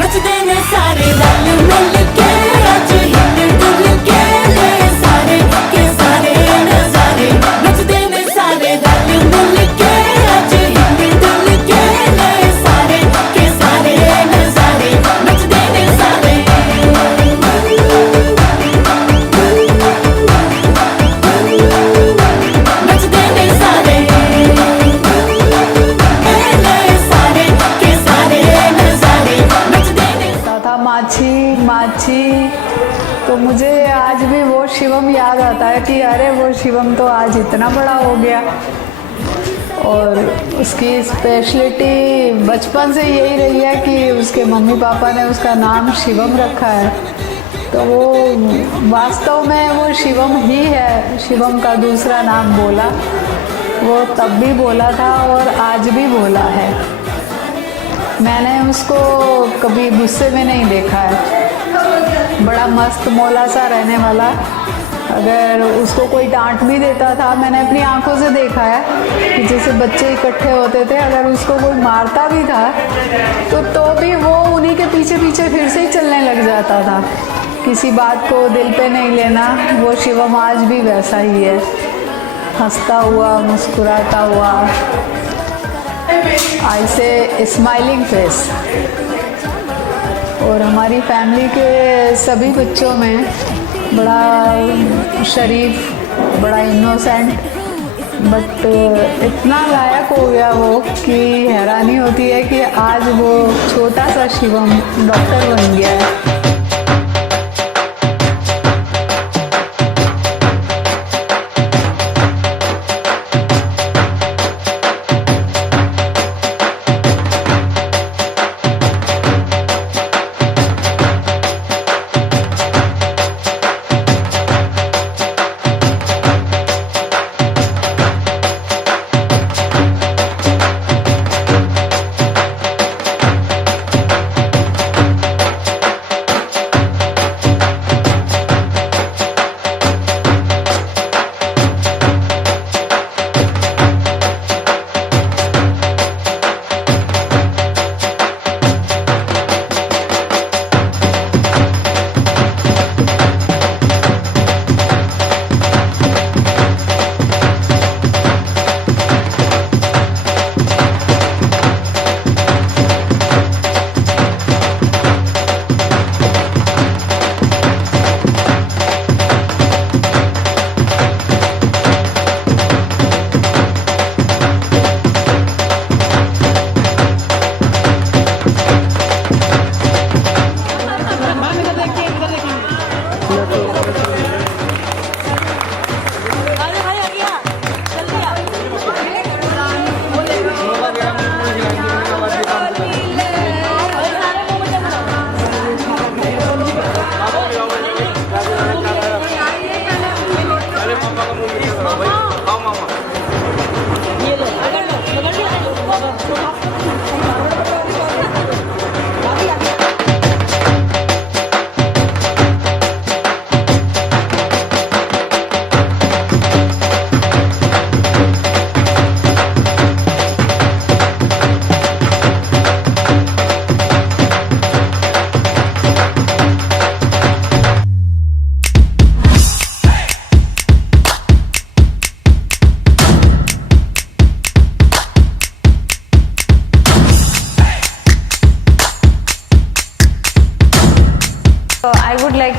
नच देने सारे रल मिल के आज हिल डुल के ले सारे के सारे नजारे नच देने सारे रल मिल के आज हिल डुल के ले सारे के सारे नजारे नच देने सारे नच देने सारे सारे के सारे नजारे नच देने था माछी माछी। तो मुझे आज भी वो शिवम याद आता है कि अरे वो शिवम तो आज इतना बड़ा हो गया। और उसकी स्पेशलिटी बचपन से यही रही है कि उसके मम्मी पापा ने उसका नाम शिवम रखा है। तो वो वास्तव में वो शिवम ही है, शिवम का दूसरा नाम बोला, वो तब भी बोला था और आज भी बोला है। मैंने उसको कभी गुस्से में नहीं देखा है, बड़ा मस्त मौला सा रहने वाला। अगर उसको कोई डांट भी देता था, मैंने अपनी आंखों से देखा है कि जैसे बच्चे इकट्ठे होते थे, अगर उसको कोई मारता भी था तो भी वो उन्हीं के पीछे पीछे फिर से ही चलने लग जाता था। किसी बात को दिल पे नहीं लेना। वो शिवम आज भी वैसा ही है, हंसता हुआ, मुस्कुराता हुआ, आई से स्माइलिंग फेस। और हमारी फैमिली के सभी बच्चों में बड़ा शरीफ, बड़ा इनोसेंट, बट इतना लायक हो गया वो कि हैरानी होती है कि आज वो छोटा सा शिवम डॉक्टर बन गया है।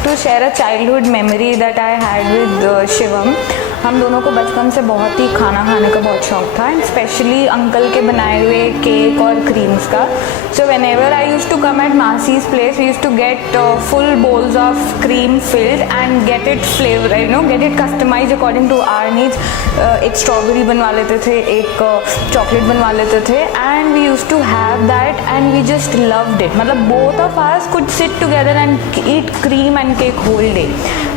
to share a childhood memory that I had with Shivam. हम दोनों को बचपन से बहुत ही खाना खाने का बहुत शौक था, एंड स्पेशली अंकल के बनाए हुए केक और क्रीम्स का. So whenever I used to come at मासीज place, we used to get full bowls of cream filled and get it flavour, you know, get it customise according to our needs. एक strawberry बनवा लेते थे, एक chocolate बनवा लेते थे, and we used to have that and we just loved it. मतलब both of us could sit together and eat cream and cake whole day.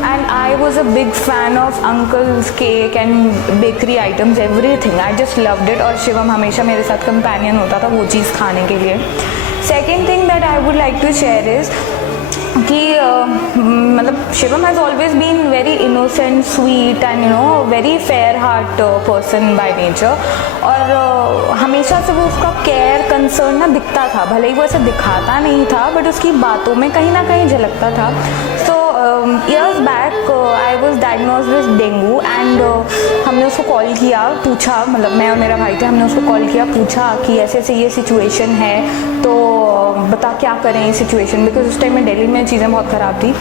And I was a big fan of uncle's cake and bakery items, everything. I just loved it. और शिवम हमेशा मेरे साथ companion होता था वो चीज़ खाने के लिए. Second thing that I would like to share is कि मतलब Shivam has always been very innocent, sweet and you know very fair heart person by nature. और हमेशा से वो उसका केयर कंसर्न ना दिखता था, भले ही वो ऐसे दिखाता नहीं था बट उसकी बातों में कहीं ना कहीं झलकता था. So years back I was diagnose with dengue and हमने उसको कॉल किया, पूछा, मतलब मैं और मेरा भाई थे, हमने उसको कॉल किया, पूछा कि ऐसे ऐसे ये सिचुएशन है तो बता क्या करें इस सिचुएशन, बिकॉज उस टाइम में दिल्ली में चीज़ें बहुत ख़राब थी.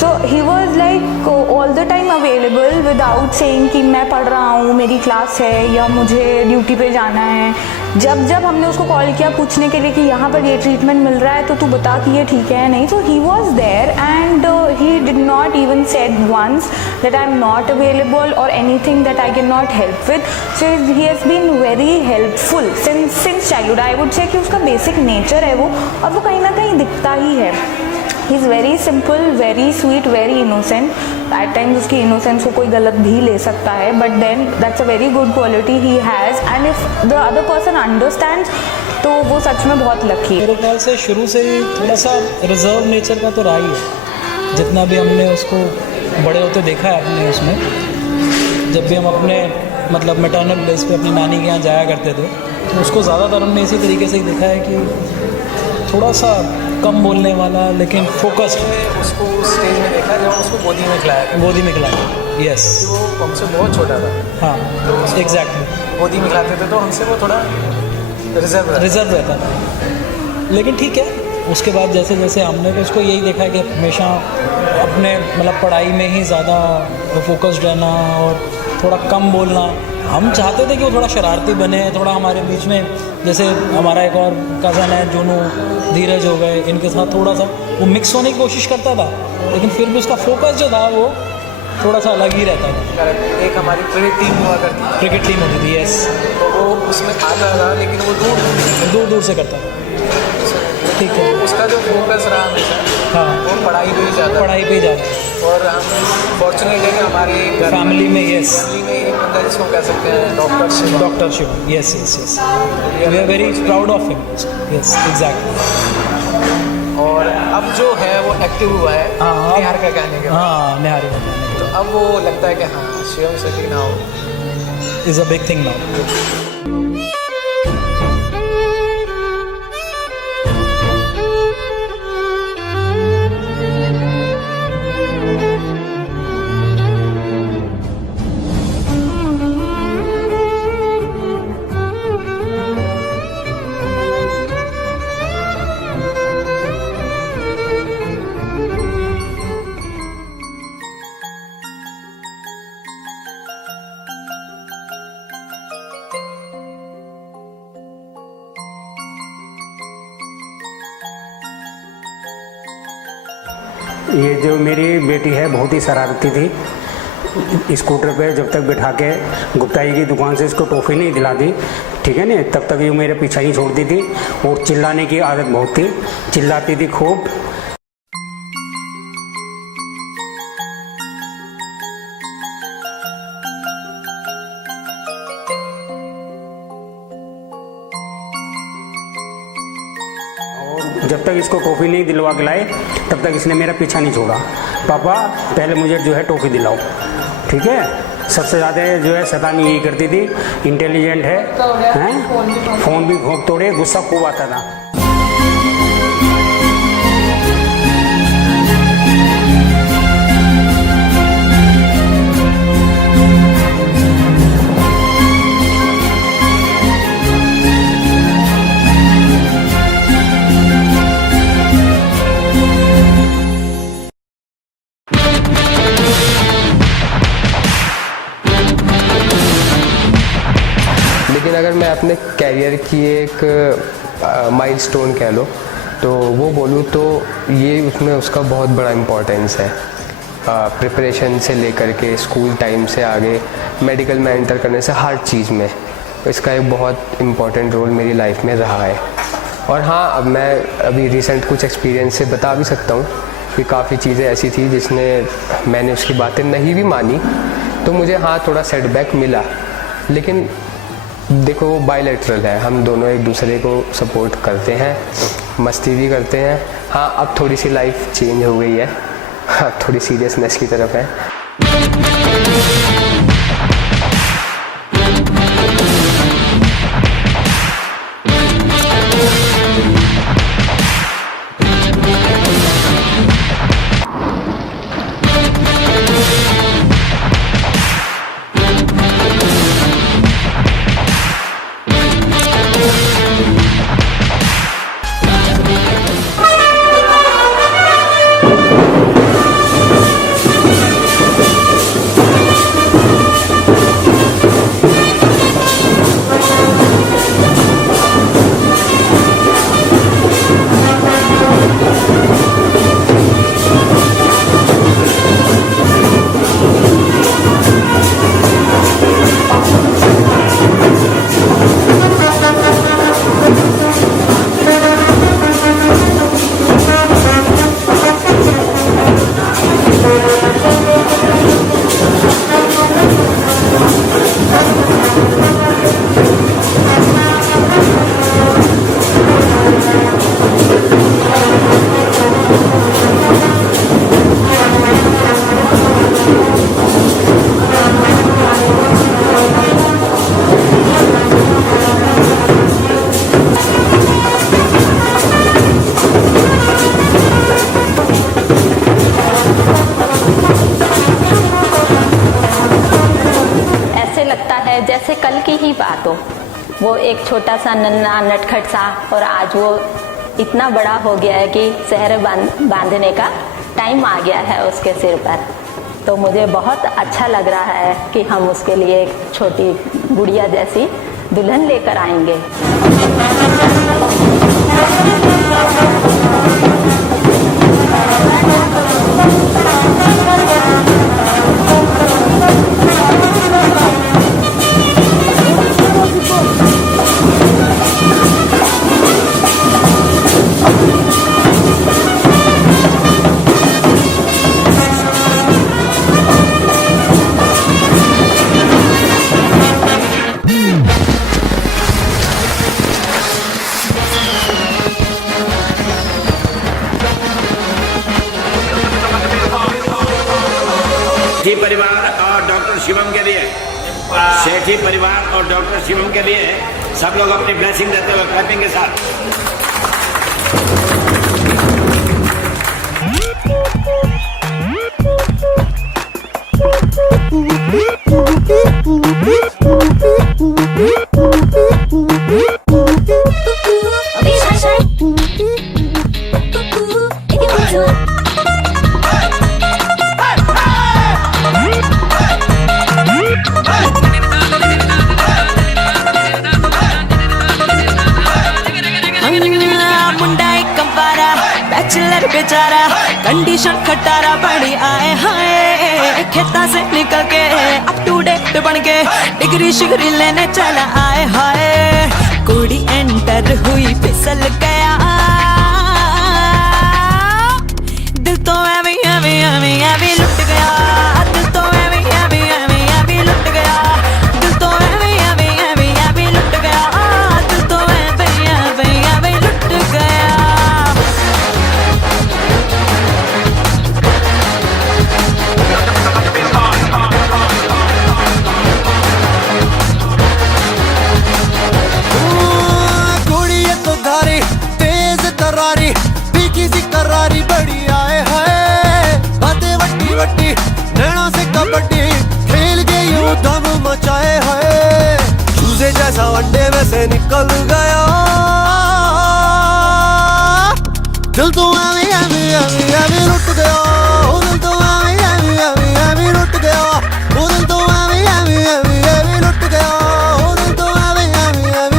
So he was like all the time available without saying कि मैं पढ़ रहा हूँ, मेरी क्लास है या मुझे ड्यूटी पे जाना है. जब जब हमने उसको कॉल किया पूछने के लिए कि यहाँ पर ये ट्रीटमेंट मिल रहा है तो तू बता कि ये ठीक है नहीं, तो he was there and he did not even said once that I am not available और anything that I can not help with. So he has been very helpful since childhood. I would say कि उसका basic nature है वो, और वो कहीं ना कहीं दिखता ही है. He is very simple, very sweet, very innocent. At times उसकी इनोसेंस को कोई गलत भी ले सकता है, but then that's a very good quality he has. And if the other person understands तो वो सच में बहुत लकी है. मेरे ख्याल से शुरू से ही थोड़ा सा रिजर्व नेचर का तो रहा ही है. जितना भी हमने उसको बड़े होते देखा है अपने उसमें, जब भी हम अपने मतलब मैटरनल प्लेस पे अपनी नानी के यहाँ जाया करते थे तो उसको ज़्यादातर हमने इसी तरीके से ही देखा है कि थोड़ा सा कम बोलने वाला लेकिन फोकस्ड. उसको उस स्टेज में देखा जब उसको गोदी में खिलाया. यस, वो हमसे बहुत छोटा था. हाँ, एग्जैक्टली. गोदी में खिलाते थे तो हमसे वो थोड़ा रिजर्व रहता था. लेकिन ठीक है, उसके बाद जैसे जैसे हमने तो उसको यही देखा है कि हमेशा अपने मतलब पढ़ाई में ही ज़्यादा फोकस्ड रहना और थोड़ा कम बोलना. हम चाहते थे कि वो थोड़ा शरारती बने, थोड़ा हमारे बीच में, जैसे हमारा एक और कज़न है जोनू, धीरज हो गए, इनके साथ थोड़ा सा वो मिक्स होने की कोशिश करता था, लेकिन फिर भी उसका फोकस जो था वो थोड़ा सा अलग ही रहता था. एक हमारी क्रिकेट टीम हुआ करती थी. क्रिकेट टीम होती थी, यस. तो वो उसमें आता था लेकिन वो दूर से करता था. ठीक है, उसका जो फोकस रहा हमेशा, हाँ, वो पढ़ाई पे ही जाता. और हम फॉर्चुनेट है कि हमारी फैमिली में, यस, फैमिली में एक बंदा जिसको कह सकते हैं doctor Shiv. Yes yes yes, we are very proud of him. Yes, exactly. और अब जो है वो एक्टिव हुआ है. हाँ, निहार का कहने के बाद. हाँ, निहार का कहने के तो अब वो लगता है कि हाँ, Shivam Shetty now is a big thing now. ये जो मेरी बेटी है बहुत ही शरारती थी. स्कूटर पे जब तक बिठा के गुप्ता जी की दुकान से इसको टॉफ़ी नहीं दिलाती, ठीक है ना, तब तक ये मेरे पीछा ही छोड़ती थी. और चिल्लाने की आदत बहुत थी, चिल्लाती थी खूब. जब तक इसको टॉफ़ी नहीं दिलवा के लाए तब तक इसने मेरा पीछा नहीं छोड़ा. पापा पहले मुझे जो है टॉफ़ी दिलाओ, ठीक है. सबसे ज़्यादा जो है शैतानी यही करती थी. इंटेलिजेंट है, फ़ोन भी घोंप तोड़े, गुस्सा खूब आता था. अपने कैरियर की एक माइलस्टोन कह लो, तो वो बोलूँ तो ये उसमें उसका बहुत बड़ा इम्पोर्टेंस है। प्रिपरेशन से लेकर के स्कूल टाइम से आगे मेडिकल में एंटर करने से हर चीज़ में इसका एक बहुत इम्पॉर्टेंट रोल मेरी लाइफ में रहा है। और हाँ, अब मैं अभी रिसेंट कुछ एक्सपीरियंस से बता भी सकता हूँ कि काफ़ी चीज़ें ऐसी थी जिसने मैंने उसकी बातें नहीं भी मानी तो मुझे हाँ थोड़ा सेटबैक मिला, लेकिन देखो वो बायलैटरल है, हम दोनों एक दूसरे को सपोर्ट करते हैं, मस्ती भी करते हैं। हाँ, अब थोड़ी सी लाइफ चेंज हो गई है, अब थोड़ी सीरियसनेस की तरफ है। जैसे कल की ही बात हो, वो एक छोटा सा नन्हा नटखट सा, और आज वो इतना बड़ा हो गया है कि सेहरे बांधने का टाइम आ गया है उसके सिर पर। तो मुझे बहुत अच्छा लग रहा है कि हम उसके लिए एक छोटी गुड़िया जैसी दुल्हन लेकर आएंगे। सेठी परिवार और डॉक्टर शिवम के लिए, सेठी परिवार और डॉक्टर शिवम के लिए सब लोग अपनी ब्लेसिंग देते हुए क्लैपिंग के साथ। बैचलर बेचारा कंडीशन खटारा बड़ी आए हाय, खेता से निकल के अप टू डेट बन के डिग्री शिग्री लेने चला आए हाय। कुड़ी एंटर हुई फिसल गया, दिल तो एवी एवी एवी एवी लुट गया, दिल तो एवी एवी एवी एवी लुट गया, दिल तो एवी एवी एवी एवी लुट गया, दिल तो एवी एवी एवी लुट गया। बड़ी आए है बातें वट्टी वट्टी नैना से कबड्डी खेल के यूं दम मचाए है, चूजे जैसा वनडे में से निकल गया, दिल तो एवी एवी एवी एवी लुट गया, दिल तो एवी एवी एवी एवी लुट गया, दिल तो एवी एवी एवी एवी लुट गया, दिल तो एवी एवी एवी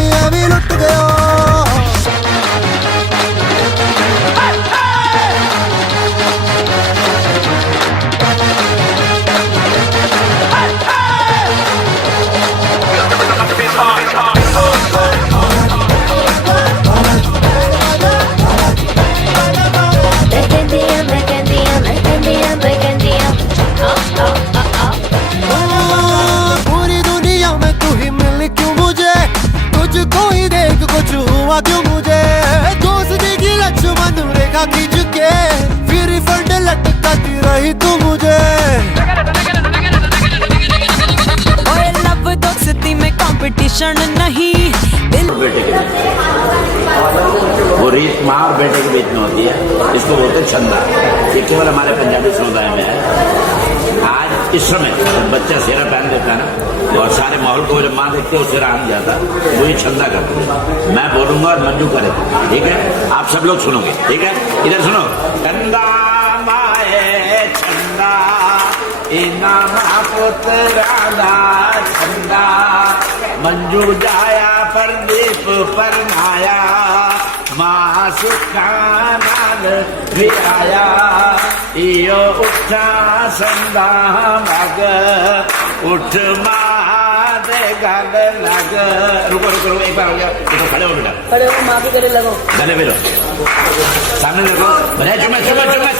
हुआ क्यों मुझे दोस्ती की लक्ष्मण रेखा खींच के फिर फंड लटकाती रही तू मुझे। ओए लव दोस्ती में कंपटीशन नहीं दिल बेटे के वो रीत माँ और बेटे के बीच में होती है, इसको बोलते हैं छंदा। ये केवल हमारे पंजाबी समुदाय में है। आज इस समय जब बच्चा सेहरा पहन देता है ना और सारे माहौल को जब माँ देखते है सेहरा आ जाता है, वो ये छंदा करते हैं। मैं बोलूंगा और मंजू करे, ठीक है? आप सब लोग सुनोगे, ठीक है? इधर सुनो। छंदा माए छंदा इना पुत्रादा छंदा मंजू जाया परदीप परनाया मां सुखा नाल विराया इयो उठा संदा मग उठ मां दे गल लग। रुको रुको रुको, एक बार हो गया, तो खड़े हो बेटा, खड़े हो, माँ के गले लगो, गले मिलो, सामने देखो, बढ़िया चुम्बस चुम्बस चुम्बस,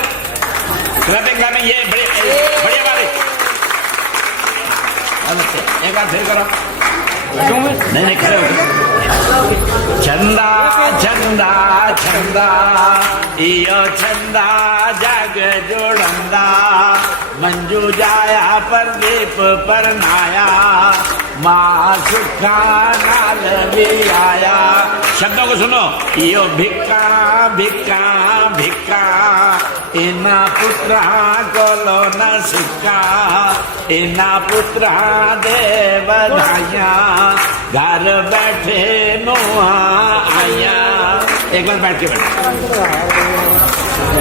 क्लैपिंग क्लैपिंग, ये बढ़िया बात है। एक बार फिर करो, नहीं नहीं खड़े हो। छंदा छंदा छंदा इयो छंदा जग जोड़ंदा मंजू जाया परदीप परनाया मां सुखा नाल भी आया। शब्दों को सुनो। इयो भिक्का भिक्का भिक्का इना पुत्रा कोलो न सिक्का इना पुत्रा दे बधाइया घर बैठे नुआ आया। एक बार बैठ के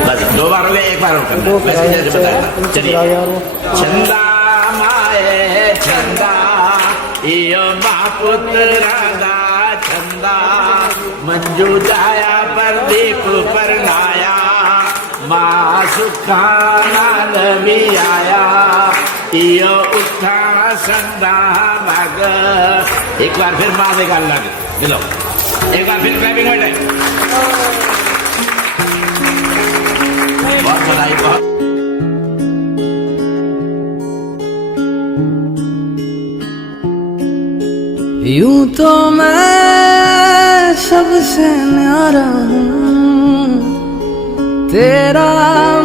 बस 2 बार हो गया, 1 बार और करना, वैसे जैसे बताया। चलिए। छंदा माए छंदा इयो मां पुत्रा दा छंदा मंजू जाया परदीप परनाया मां सुखा नाल भी आया इयो उठा संदा मग। एक बार फिर मां दे गल लग मिलो, एक बार फिर क्लैपिंग हो जाए। बहुत बधाई, बहुत। यूं तो मैं सबसे न्यारा हूँ तेरा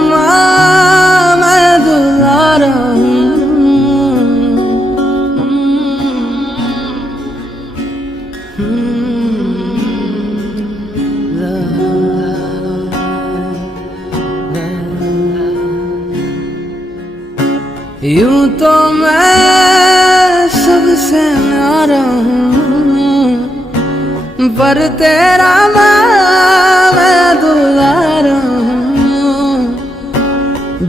माँ मैं दुलारा हूँ। यूं तो मैं सबसे न्यारा हूँ पर तेरा मैं दुलारा हूँ।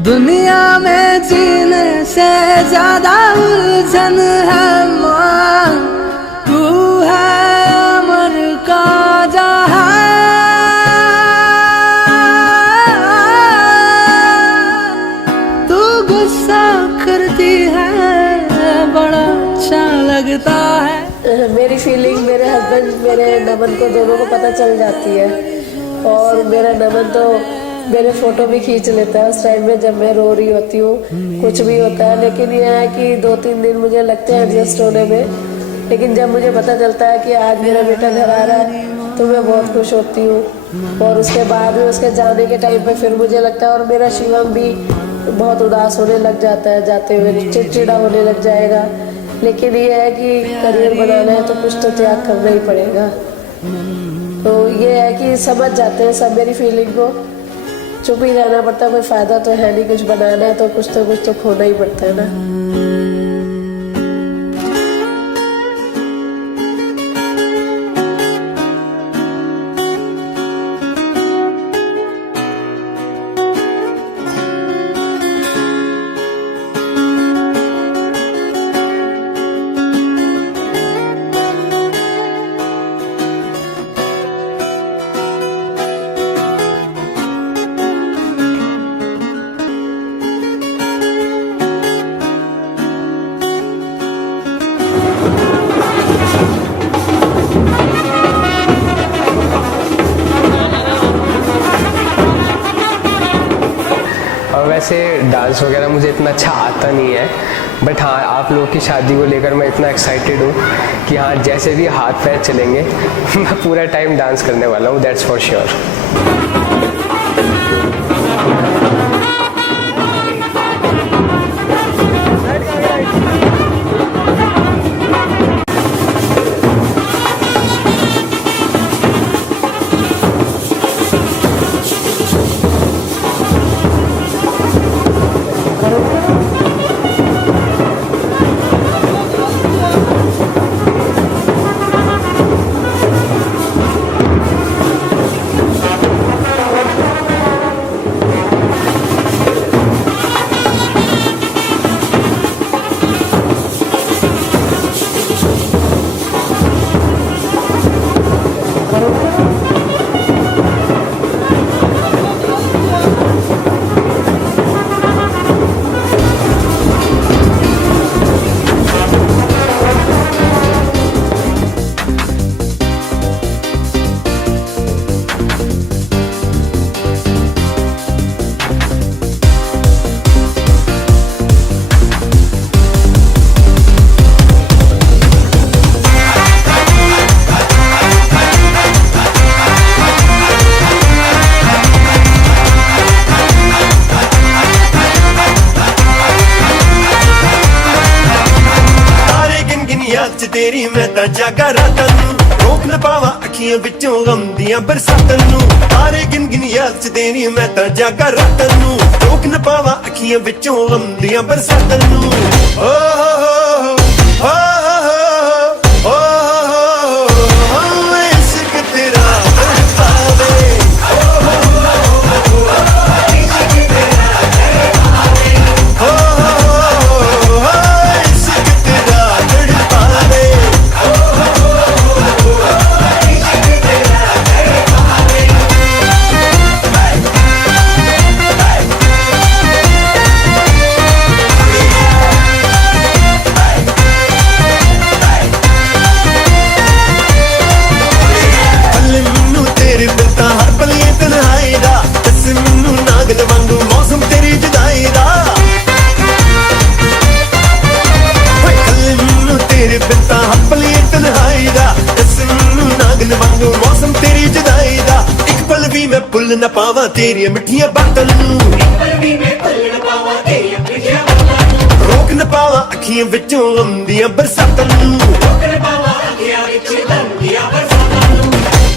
दुनिया में जीने से ज्यादा उलझन है माँ तू है अमर का जहां। तू गुस्सा करती है बड़ा अच्छा लगता है। मेरी फीलिंग मेरे हस्बैंड मेरे नमन को दोनों को पता चल जाती है और मेरा नमन तो मेरे फोटो भी खींच लेता है उस टाइम में जब मैं रो रही होती हूँ, कुछ भी होता है। लेकिन यह है कि 2-3 दिन मुझे लगते हैं एडजस्ट होने में, लेकिन जब मुझे पता चलता है कि आज मेरा बेटा घर आ रहा है तो मैं बहुत खुश होती हूँ। और उसके बाद में उसके जाने के टाइम पे फिर मुझे लगता है और मेरा शिवम भी बहुत उदास होने लग जाता है, जाते हुए चिड़चिड़ा होने लग जाएगा। लेकिन ये है कि करियर बनाना है तो कुछ तो त्याग करना ही पड़ेगा। तो ये है कि समझ जाते हैं सब मेरी फीलिंग को, चुप ही रहना पड़ता है, कोई फायदा तो है नहीं, कुछ बनाना है तो कुछ तो खोना ही पड़ता है ना। वैसे डांस वगैरह मुझे इतना अच्छा आता नहीं है, बट हाँ, आप लोग की शादी को लेकर मैं इतना एक्साइटेड हूँ कि हाँ, जैसे भी हाथ पैर चलेंगे मैं पूरा टाइम डांस करने वाला हूँ, दैट्स फॉर श्योर। तेरी मैं तां जागा रातां नूं, रोक न पावा अखियां विचों गम दियां बरसातां नूं। तारे गिन गिन याद च तेरी मैं तां जागा रातां नूं, रोक न पावा अखियां विचों गम दियां बरसातां नूं। ओ हो हो हो इश्क तेरा तड़पावे, भुल न पावा तेरिया मिठिया बातां नूं, रोक न पावा अखियां विचों गम दियां बरसातां नूं।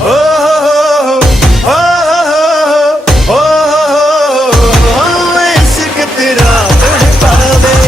ओ हो हो इश्क तेरा तड़पावे,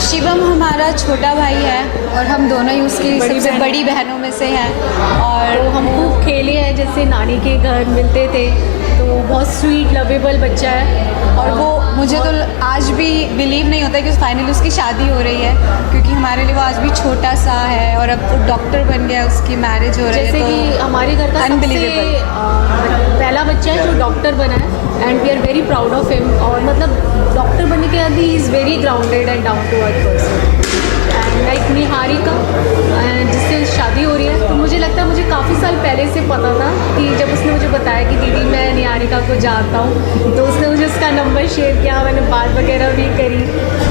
शिवम हमारा छोटा भाई है और हम दोनों ही उसकी सबसे बड़ी बहनों में से हैं। और तो हम खूब खेले हैं, जैसे नानी के घर मिलते थे, तो बहुत स्वीट लवेबल बच्चा है। और वो मुझे तो आज भी बिलीव नहीं होता कि फाइनली उसकी शादी हो रही है, क्योंकि हमारे लिए वो आज भी छोटा सा है और अब वो डॉक्टर बन गया, उसकी मैरिज हो रही है। जैसे कि हमारे घर का अनबिलीवेबल पहला बच्चा है जो डॉक्टर बना है, and we are very proud of him. और मतलब डॉक्टर बनने के बाद ही is very grounded and down to earth person. And like Niharika जिससे शादी हो रही है, तो मुझे लगता है मुझे काफ़ी साल पहले से पता था कि जब उसने मुझे बताया कि दीदी मैं निहारिका को जानता हूँ, तो उसने मुझे उसका नंबर शेयर किया, मैंने बात वगैरह भी करी।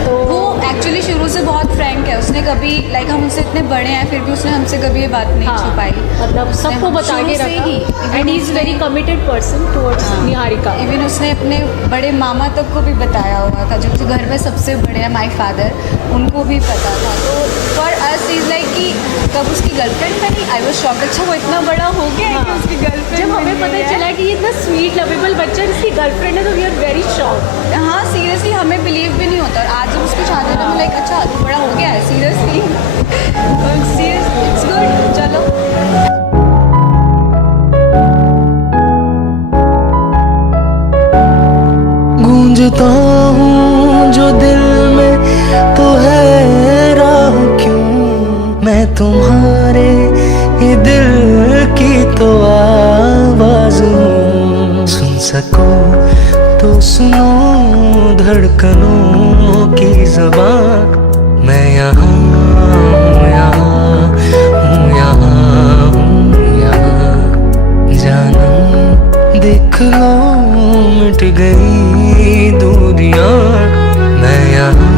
तो वो एक्चुअली शुरू से बहुत फ्रैंक है, उसने कभी लाइक हम उससे इतने बड़े हैं फिर भी उसने हमसे कभी ये बात नहीं छुपाई, मतलब सबको बता के रखा and he is very committed person towards Niharika. Even उसने अपने बड़े मामा तक को भी बताया हुआ था, जो घर में सबसे बड़े हैं माय फादर, उनको भी पता था। तो फॉर अस इज़ लाइक कि कब उसकी गर्लफ्रेंड बनी, आई वाज शॉक्ड। अच्छा वो इतना बड़ा हो गया है कि उसकी गर्लफ्रेंड, जब हमें पता चला कि ये इतना स्वीट लवेबल बच्चा इसकी गर्लफ्रेंड है तो वी आर वेरी शॉक्ड। हाँ सीरियसली हमें बिलीव भी नहीं होता, और आज जब उसको शादी में लाइक अच्छा तू बड़ा हो गया है, सीरियसली इट्स गुड। चलो गूंजता हूँ जो दिल में तो है राह क्यों, मैं तुम्हारे ये दिल की तो आवाज हूँ। सुन सको तो सुनो धड़कनों की ज़बान, मैं यहाँ हूँ, यहाँ हूँ, यहाँ हूँ, यहाँ। जानम देख लो मिट गई दूरियां, मैं यहाँ हूँ,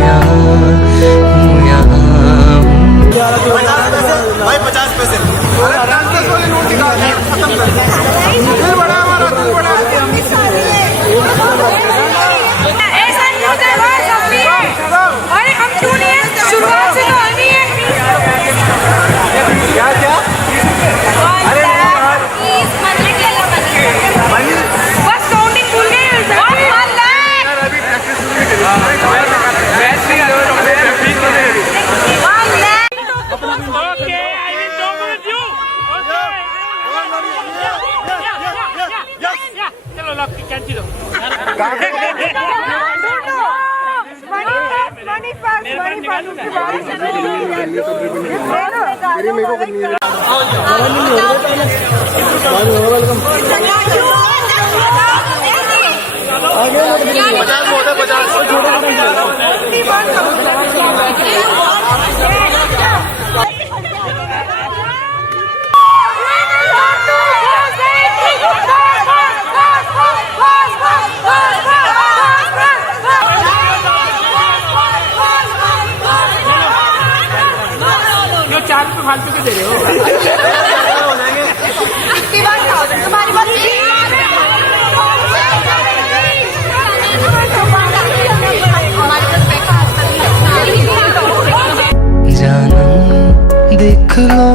यहाँ हूँ, यहाँ हूँ। 50 पैसे खत्म शुरुआत से तो आनी है क्या क्या बस काउंटिंग भूल गए अभी प्रैक्टिस फालतू के दे रहे हो तुम्हारी बात जानम देख लो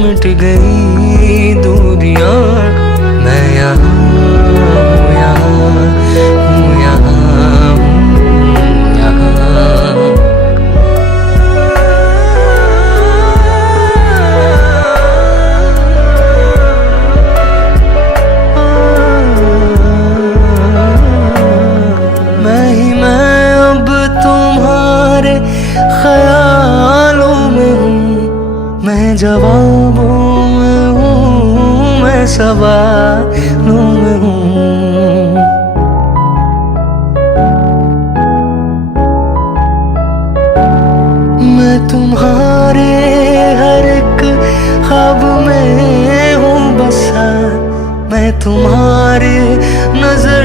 मिट गई दूरियां, मैं यहाँ हूँ, यहाँ हूँ, यहाँ हूँ, यहाँ। मैं ही मैं अब तुम्हारे ख्यालों में हूँ, मैं जवाबों में हूँ, मैं सवालों में हूँ। मैं तुम्हारे हर एक ख्वाब में हूँ बसा, मैं तुम्हारे नजर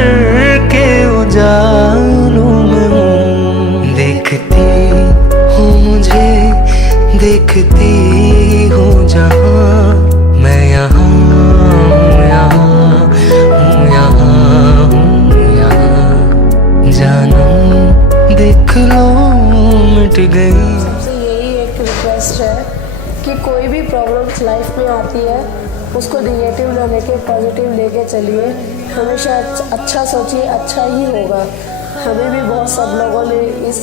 के उजालों में हूँ। देखती हो मुझे, देखती हो जहाँ, मैं यहाँ हूँ, यहाँ हूँ, यहाँ हूँ, यहाँ। जानम देख लो मिट गई। सबसे यही एक रिक्वेस्ट है कि कोई भी प्रॉब्लम्स लाइफ में आती है उसको निगेटिव ना लेके पॉजिटिव लेके चलिए, हमेशा अच्छा सोचिए, अच्छा ही होगा। हमें भी बहुत सब लोगों ने इस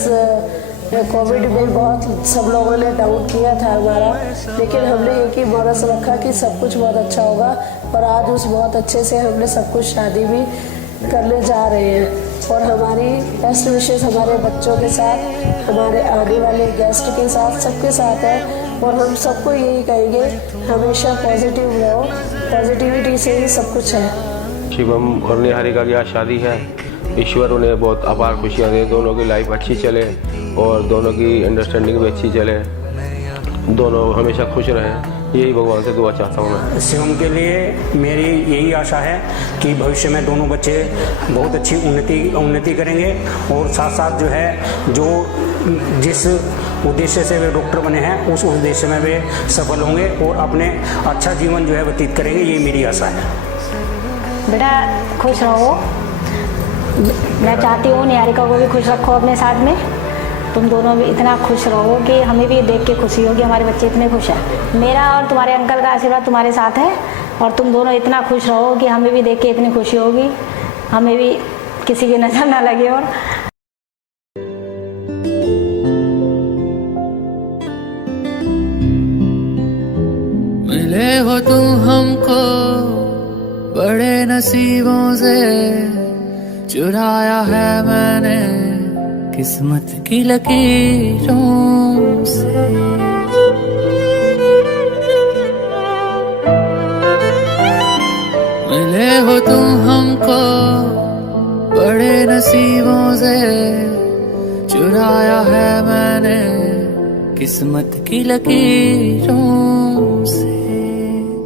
कोविड में बहुत सब लोगों ने डाउट किया था हमारा, लेकिन हमने एक ही मौरस रखा कि सब कुछ बहुत अच्छा होगा, और आज उस बहुत अच्छे से हमने सब कुछ शादी भी करने जा रहे हैं। और हमारी बेस्ट विशेष हमारे बच्चों के साथ, हमारे आने वाले गेस्ट के साथ, सबके साथ है, और हम सबको यही कहेंगे हमेशा पॉजिटिव रहो, पॉजिटिविटी से ही सब कुछ है। शिवम और निहारिका की आज शादी है, ईश्वर उन्हें बहुत अपार खुशियाँ दे, दोनों की लाइफ अच्छी चले और दोनों की अंडरस्टैंडिंग भी अच्छी चले, दोनों हमेशा खुश रहें। यही भगवान से दुआ चाहता हूँ मैं। शिवम के लिए मेरी यही आशा है कि भविष्य में दोनों बच्चे बहुत अच्छी उन्नति करेंगे और साथ साथ जो है जो जिस उद्देश्य से वे डॉक्टर बने हैं उस उद्देश्य में वे सफल होंगे और अपने अच्छा जीवन जो है व्यतीत करेंगे, ये मेरी आशा है। बेटा खुश रहो, मैं चाहती हूँ निहारिका को भी खुश रखो अपने साथ में। तुम दोनों भी इतना खुश रहो कि हमें भी देख के खुशी होगी हमारे बच्चे इतने खुश हैं। मेरा और तुम्हारे अंकल का आशीर्वाद तुम्हारे साथ है और तुम दोनों इतना खुश रहो कि हमें भी देख के इतनी खुशी होगी, हमें भी किसी की नज़र ना लगे। और मिले हो तुम हमको बड़े नसीबों से, चुराया है मैंने किस्मत की लकीरों से। मिले हो तुम हमको बड़े नसीबों से, चुराया है मैंने किस्मत की लकीरों से।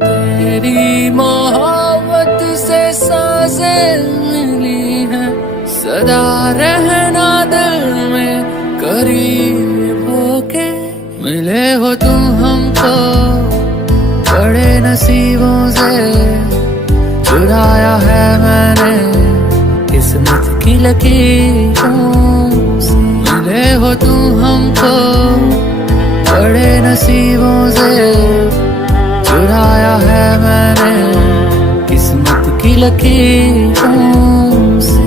तेरी मोहब्बत से सांसें मिली हैं, सदा रहना दिल में करीब होके। मिले हो तुम हमको बड़े नसीबों से, चुराया है मैंने किस्मत की लकीरों से। मिले हो तुम हमको बड़े नसीबों से, चुराया है मैंने किस्मत की लकीरों से।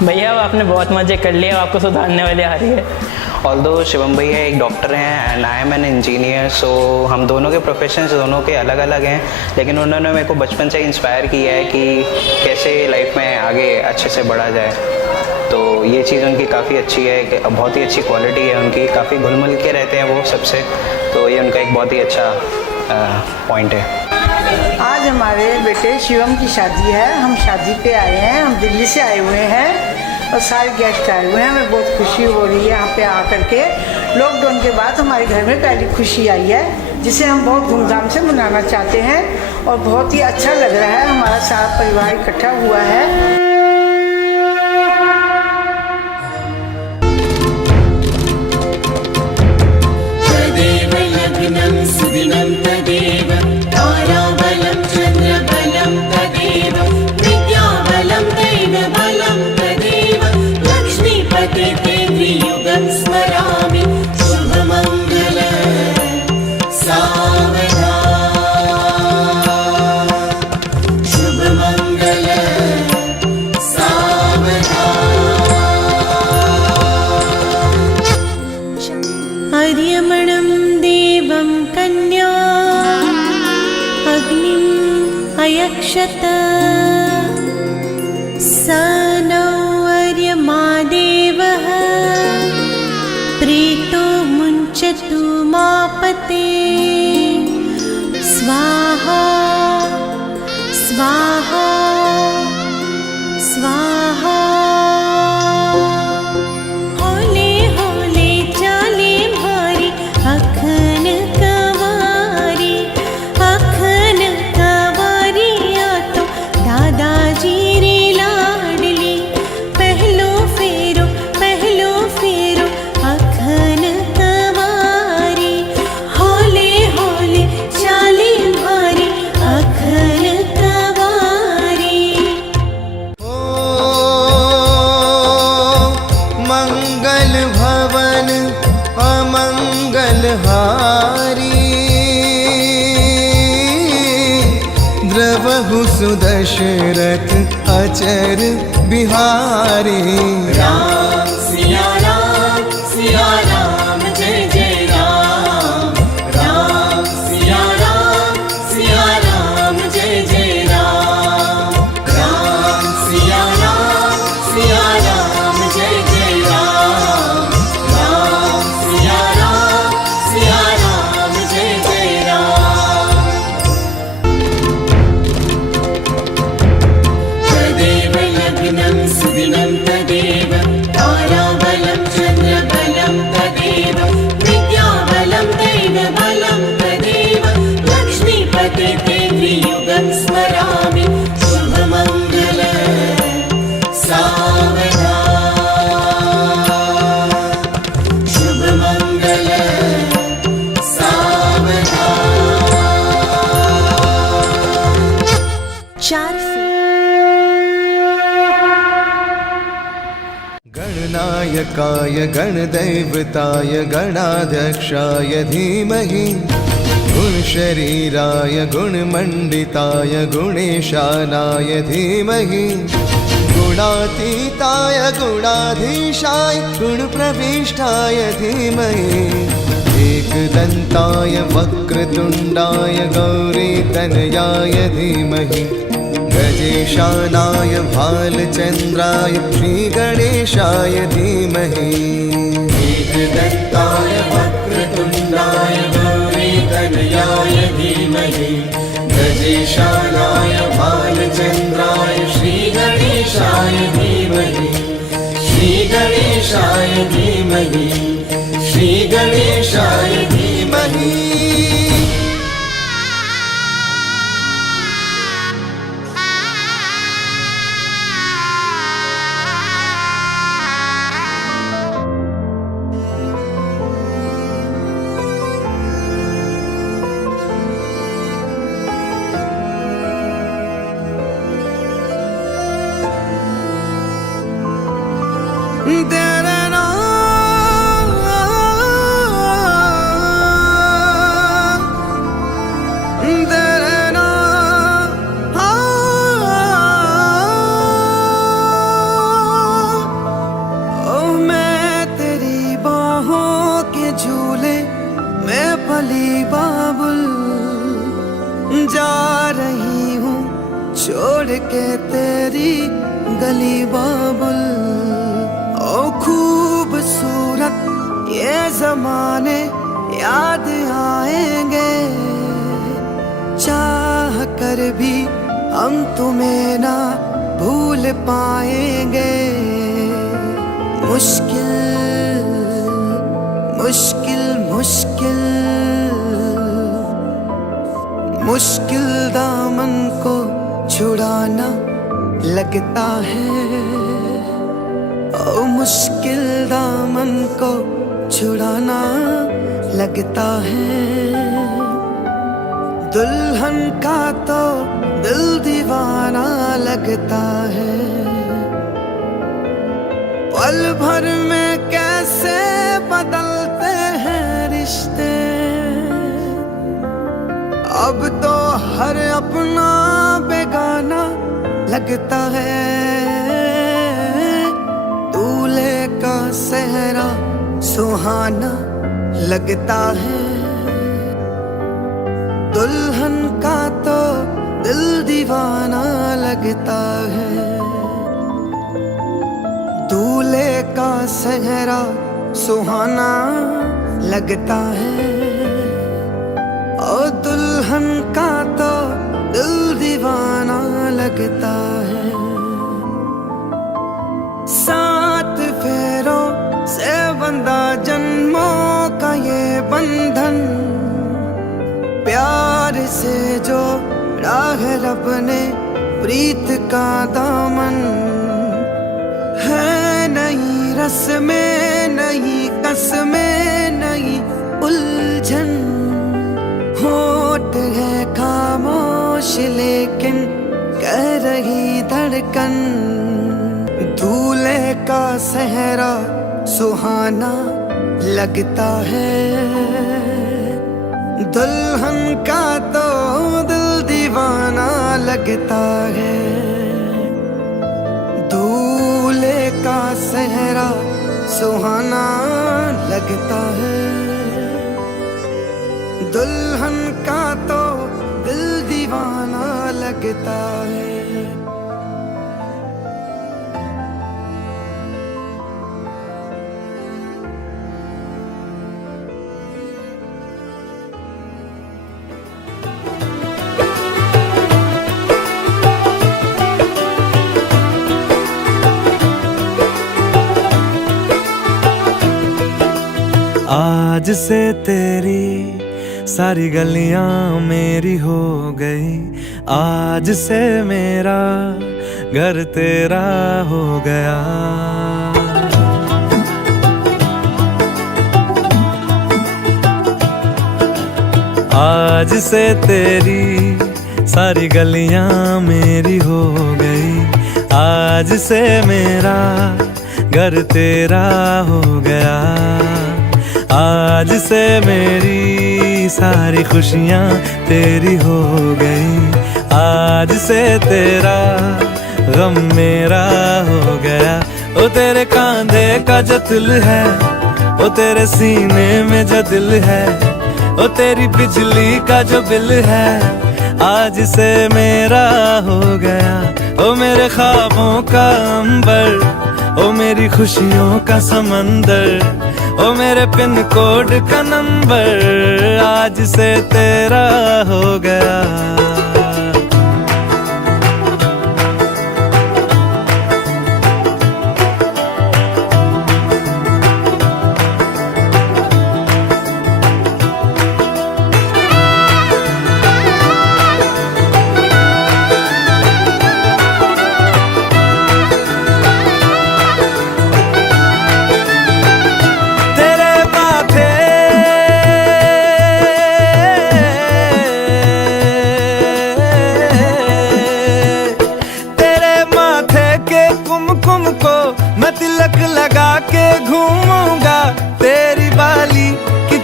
भैया आपने बहुत मजे कर लिए, आपको सुधारने वाली आ रही है। ऑल्दो शिवम भैया एक डॉक्टर हैं and I am an engineer, so हम दोनों के प्रोफेशंस दोनों के अलग अलग हैं, लेकिन उन्होंने मेरे को बचपन से इंस्पायर किया है कि कैसे लाइफ में आगे अच्छे से बढ़ा जाए। तो ये चीज़ उनकी काफ़ी अच्छी है, बहुत ही अच्छी क्वालिटी है उनकी, काफ़ी घुल मिल के रहते हैं वो सबसे, तो ये उनका एक बहुत ही अच्छा पॉइंट है। आज हमारे बेटे शिवम की शादी है, हम शादी पे आए हैं, हम दिल्ली से आए हुए हैं और सारे गेस्ट आए हुए हैं। हमें बहुत खुशी हो रही है यहाँ पे आकर के। लॉकडाउन के बाद हमारे घर में पहली खुशी आई है जिसे हम बहुत धूमधाम से मनाना चाहते हैं और बहुत ही अच्छा लग रहा है, हमारा सारा परिवार इकट्ठा हुआ है। सुदिनं तदेव ताराबलं चन्द्रबलं तदेव विद्याबलं दैवबलं तदेव लक्ष्मीपते ते त्रियुगं स्मरामि शुभमङ्गल सावधान शुभमङ्गल सावधान। आर्यमणं देवं कन्या अग्निम् अयक्षत स नौ आर्यमा देवः प्रीतो मुञ्चतु मापते स्वाहा स्वाहा स्वाहा। होले होले चाले भारी अखन कवारी आ तो दादाजी रे लाडली। पहलो फेरो अखन कवारी। होले होले चाले भारी अखन कवारी। मंगल भवन अमंगल हारी, द्रवहु सुदशरथ अचर बिहारी। राम सिया राम जय जय राम। राम सिया राम जय जय राम। राम सिया राम जय जय राम। राम सिया राम जय जय राम। गणनायकाय गणदैवताय गणाध्यक्षाय धीमहि गुणशरीराय गुणमण्डिताय गुणेशानाय धीमहि गुणातीताय गुणाधीशाय गुणप्रविष्टाय धीमहि एकदन्ताय वक्रतुण्डाय गौरीतनयाय धीमहि गजेशानाय भालचन्द्राय श्रीगणेशाय धीमहि एकदन्ताय वक्रतुण्डाय गौरीतनयाय धीमहि गजेशानाय भालचन्द्राय श्रीगणेशाय धीमहि श्रीगणेशाय धीमहि श्रीगणेशाय धीमहि जा रही हूँ छोड़ के तेरी गली बाबुल। ओ खूबसूरत ये जमाने याद आएंगे, चाह कर भी हम तुम्हें ना भूल पाएंगे। मुश्किल मुश्किल मुश्किल मुश्किल दामन को छुड़ाना लगता है। ओ मुश्किल दामन को छुड़ाना लगता है। दुल्हन का तो दिल दीवाना लगता है। पल भर में कैसे बदलते हैं रिश्ते, अब तो हर अपना बेगाना लगता है। दूल्हे का सेहरा सुहाना लगता है। दुल्हन का तो दिल दीवाना लगता है। दूल्हे का सेहरा सुहाना लगता है। और दुल्हन का तो दिल दीवाना लगता है। सात फेरों से बंधा जन्मों का ये बंधन, प्यार से जो राह रब ने प्रीत का दामन है। नहीं रस्में नहीं कसमें नहीं उलझन, होठ है खामोश लेकिन कह रही धड़कन। दूल्हे का सेहरा सुहाना लगता है। दुल्हन का तो दिल दीवाना लगता है। दूल्हे का सेहरा सुहाना लगता है। दुल्हन का तो दिल दीवाना लगता है। आज से तेरी सारी गलियां मेरी हो गई। आज से मेरा घर तेरा हो गया। आज से तेरी सारी गलियां मेरी हो गई। आज से मेरा घर तेरा हो गया। आज से मेरी सारी खुशियाँ तेरी हो गई। आज से तेरा गम मेरा हो गया। ओ तेरे कांधे का जो दिल है, ओ तेरे सीने में जो दिल है, ओ तेरी बिजली का जो बिल है, आज से मेरा हो गया। ओ मेरे ख्वाबों का अंबर, ओ मेरी खुशियों का समंदर, ओ मेरे पिन कोड का नंबर, आज से तेरा हो गया।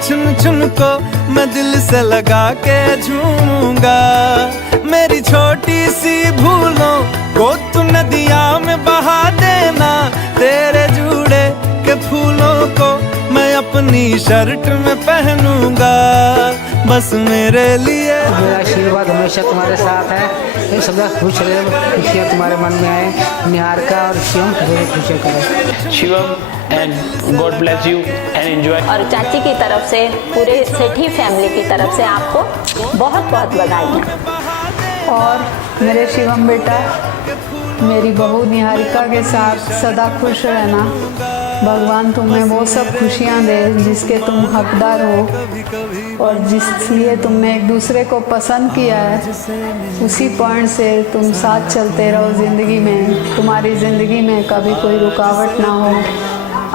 चुन चुन को मैं दिल से लगा के झूमूंगा। मेरी छोटी सी भूलों को तू नदिया में बहा देना। तेरे जूड़े के फूलों को मैं अपनी शर्ट में पहनूंगा, बस मेरे लिए। मेरा आशीर्वाद हमेशा तुम्हारे साथ है। ये सदा खुश रहे, खुशियाँ तुम्हारे मन में आए। निहारिका और शिवम बहुत खुशियाँ करें। Shivam and God bless you and enjoy. और चाची की तरफ से, पूरे सेठी फैमिली की तरफ से आपको बहुत बहुत बधाइयाँ। और मेरे शिवम बेटा, मेरी बहू निहारिका के साथ सदा खुश रहना। भगवान तुम्हें वो सब खुशियाँ दे जिसके तुम हकदार हो, और जिसलिए तुमने एक दूसरे को पसंद किया है, उसी पॉइंट से तुम साथ चलते रहो ज़िंदगी में। तुम्हारी ज़िंदगी में कभी कोई रुकावट ना हो,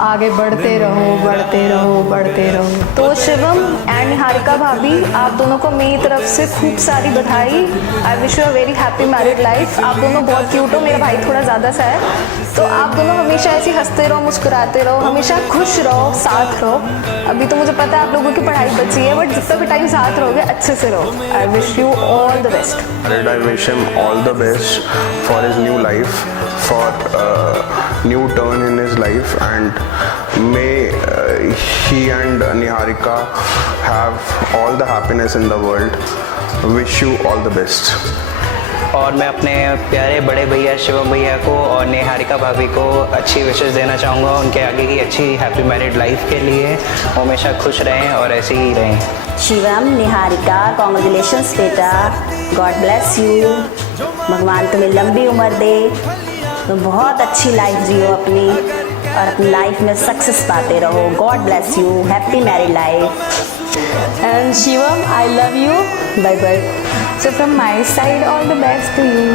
आगे बढ़ते रहो, बढ़ते रहो, बढ़ते रहो। तो शिवम एंड निहारिका भाभी, आप दोनों को मेरी तरफ से खूब सारी बधाई। I wish you a very happy married life. आप दोनों बहुत क्यूट हो, मेरा भाई थोड़ा ज़्यादा सा है, तो आप दोनों हमेशा ऐसे हंसते रहो, मुस्कुराते रहो, हमेशा खुश रहो, साथ रहो। अभी तो मुझे पता है आप लोगों की पढ़ाई बची है, बट जितना भी टाइम साथ रहोगे अच्छे से रहो। I wish you all the best. I wish him all the best for his new life, for new turn in his life, and may he and Niharika have all the happiness in the world. Wish you all the best. और मैं अपने प्यारे बड़े भैया शिवम भैया को और निहारिका भाभी को अच्छी विशेष देना चाहूँगा उनके आगे की अच्छी हैप्पी मैरिड लाइफ के लिए। हमेशा खुश रहें और ऐसे ही रहें। शिवम, निहारिका, कॉन्ग्रेचुलेशंस बेटा, गॉड ब्लेस यू। भगवान तुम्हें लंबी उम्र दे, तुम बहुत अच्छी लाइफ जियो अपनी, और अपनी लाइफ में सक्सेस पाते रहो। God bless you, happy married life. And Shivam, I love you. Bye bye. So from my side, all the best to you.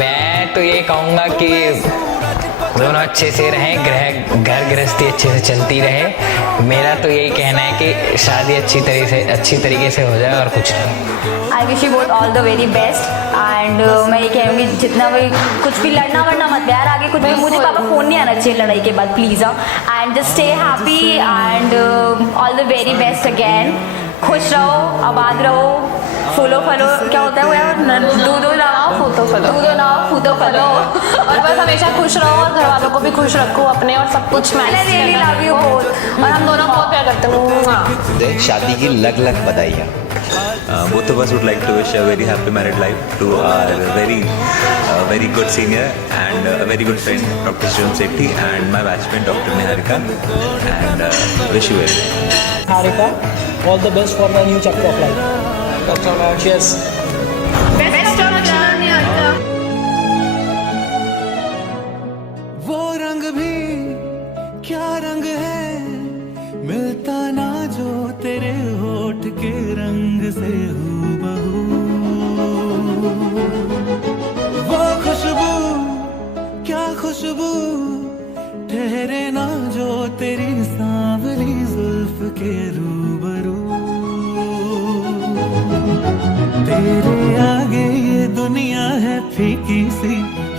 मैं तो ये कहूँगा कि दोनों अच्छे से रहें, घर गृहस्थी अच्छे से चलती रहे। मेरा तो यही कहना है कि शादी अच्छी तरीके से हो जाए और कुछ नहीं। I wish you both all the very best. And मैं ये कहूँगी जितना भी कुछ भी लड़ना वरना मत यार, आगे कुछ भी मुझे पापा फ़ोन नहीं आना चाहिए लड़ाई के बाद please. And just stay happy and all the very best again. खुश रहो, आबाद रहो, फूलो फलो, क्या होता है वो यार, दूधो लगाओ फूतो फलो, दूधो लाओ फूतो फलो, और बस हमेशा खुश रहो और घर वालों को भी खुश रखो अपने, और सब कुछ manage really love you both, और हम दोनों बहुत प्यार करते हैं। शादी की लग लग बधाइयाँ। Both of us would like to wish a very happy married life to our very good senior and a very good friend, Dr. Shivam Sethi, and my batchmate, Dr. Niharika, and wish you well. Niharika, all the best for the new chapter of life. Cheers. Best of luck, Niharika. वो रंग भी क्या रंग है, मिलता ना जो तेरे होठ के रंग से हूबहू। वो खुशबू क्या खुशबू, ठहरे ना जो तेरी सांवली जुल्फ के रूबरू। तेरे आगे ये दुनिया है फीकी सी,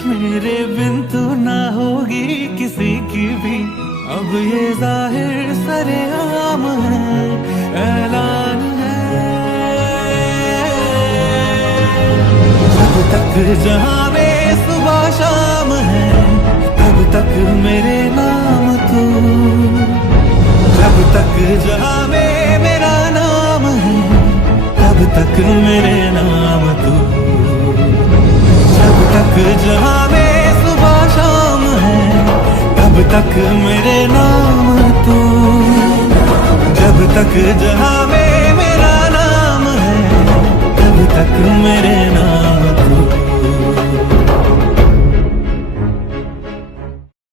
मेरे बिन तू ना होगी किसी किसी की भी अब ये जाहिर सरेआम है, ऐलान है। जब तक जहां में सुबह शाम है, तब तक मेरे नाम तू। जब तक जहां में मेरा नाम है, तब तक मेरे नाम तू। जब तक जहां में सुबह शाम है, तब तक मेरे नाम तू। जब तक जहां में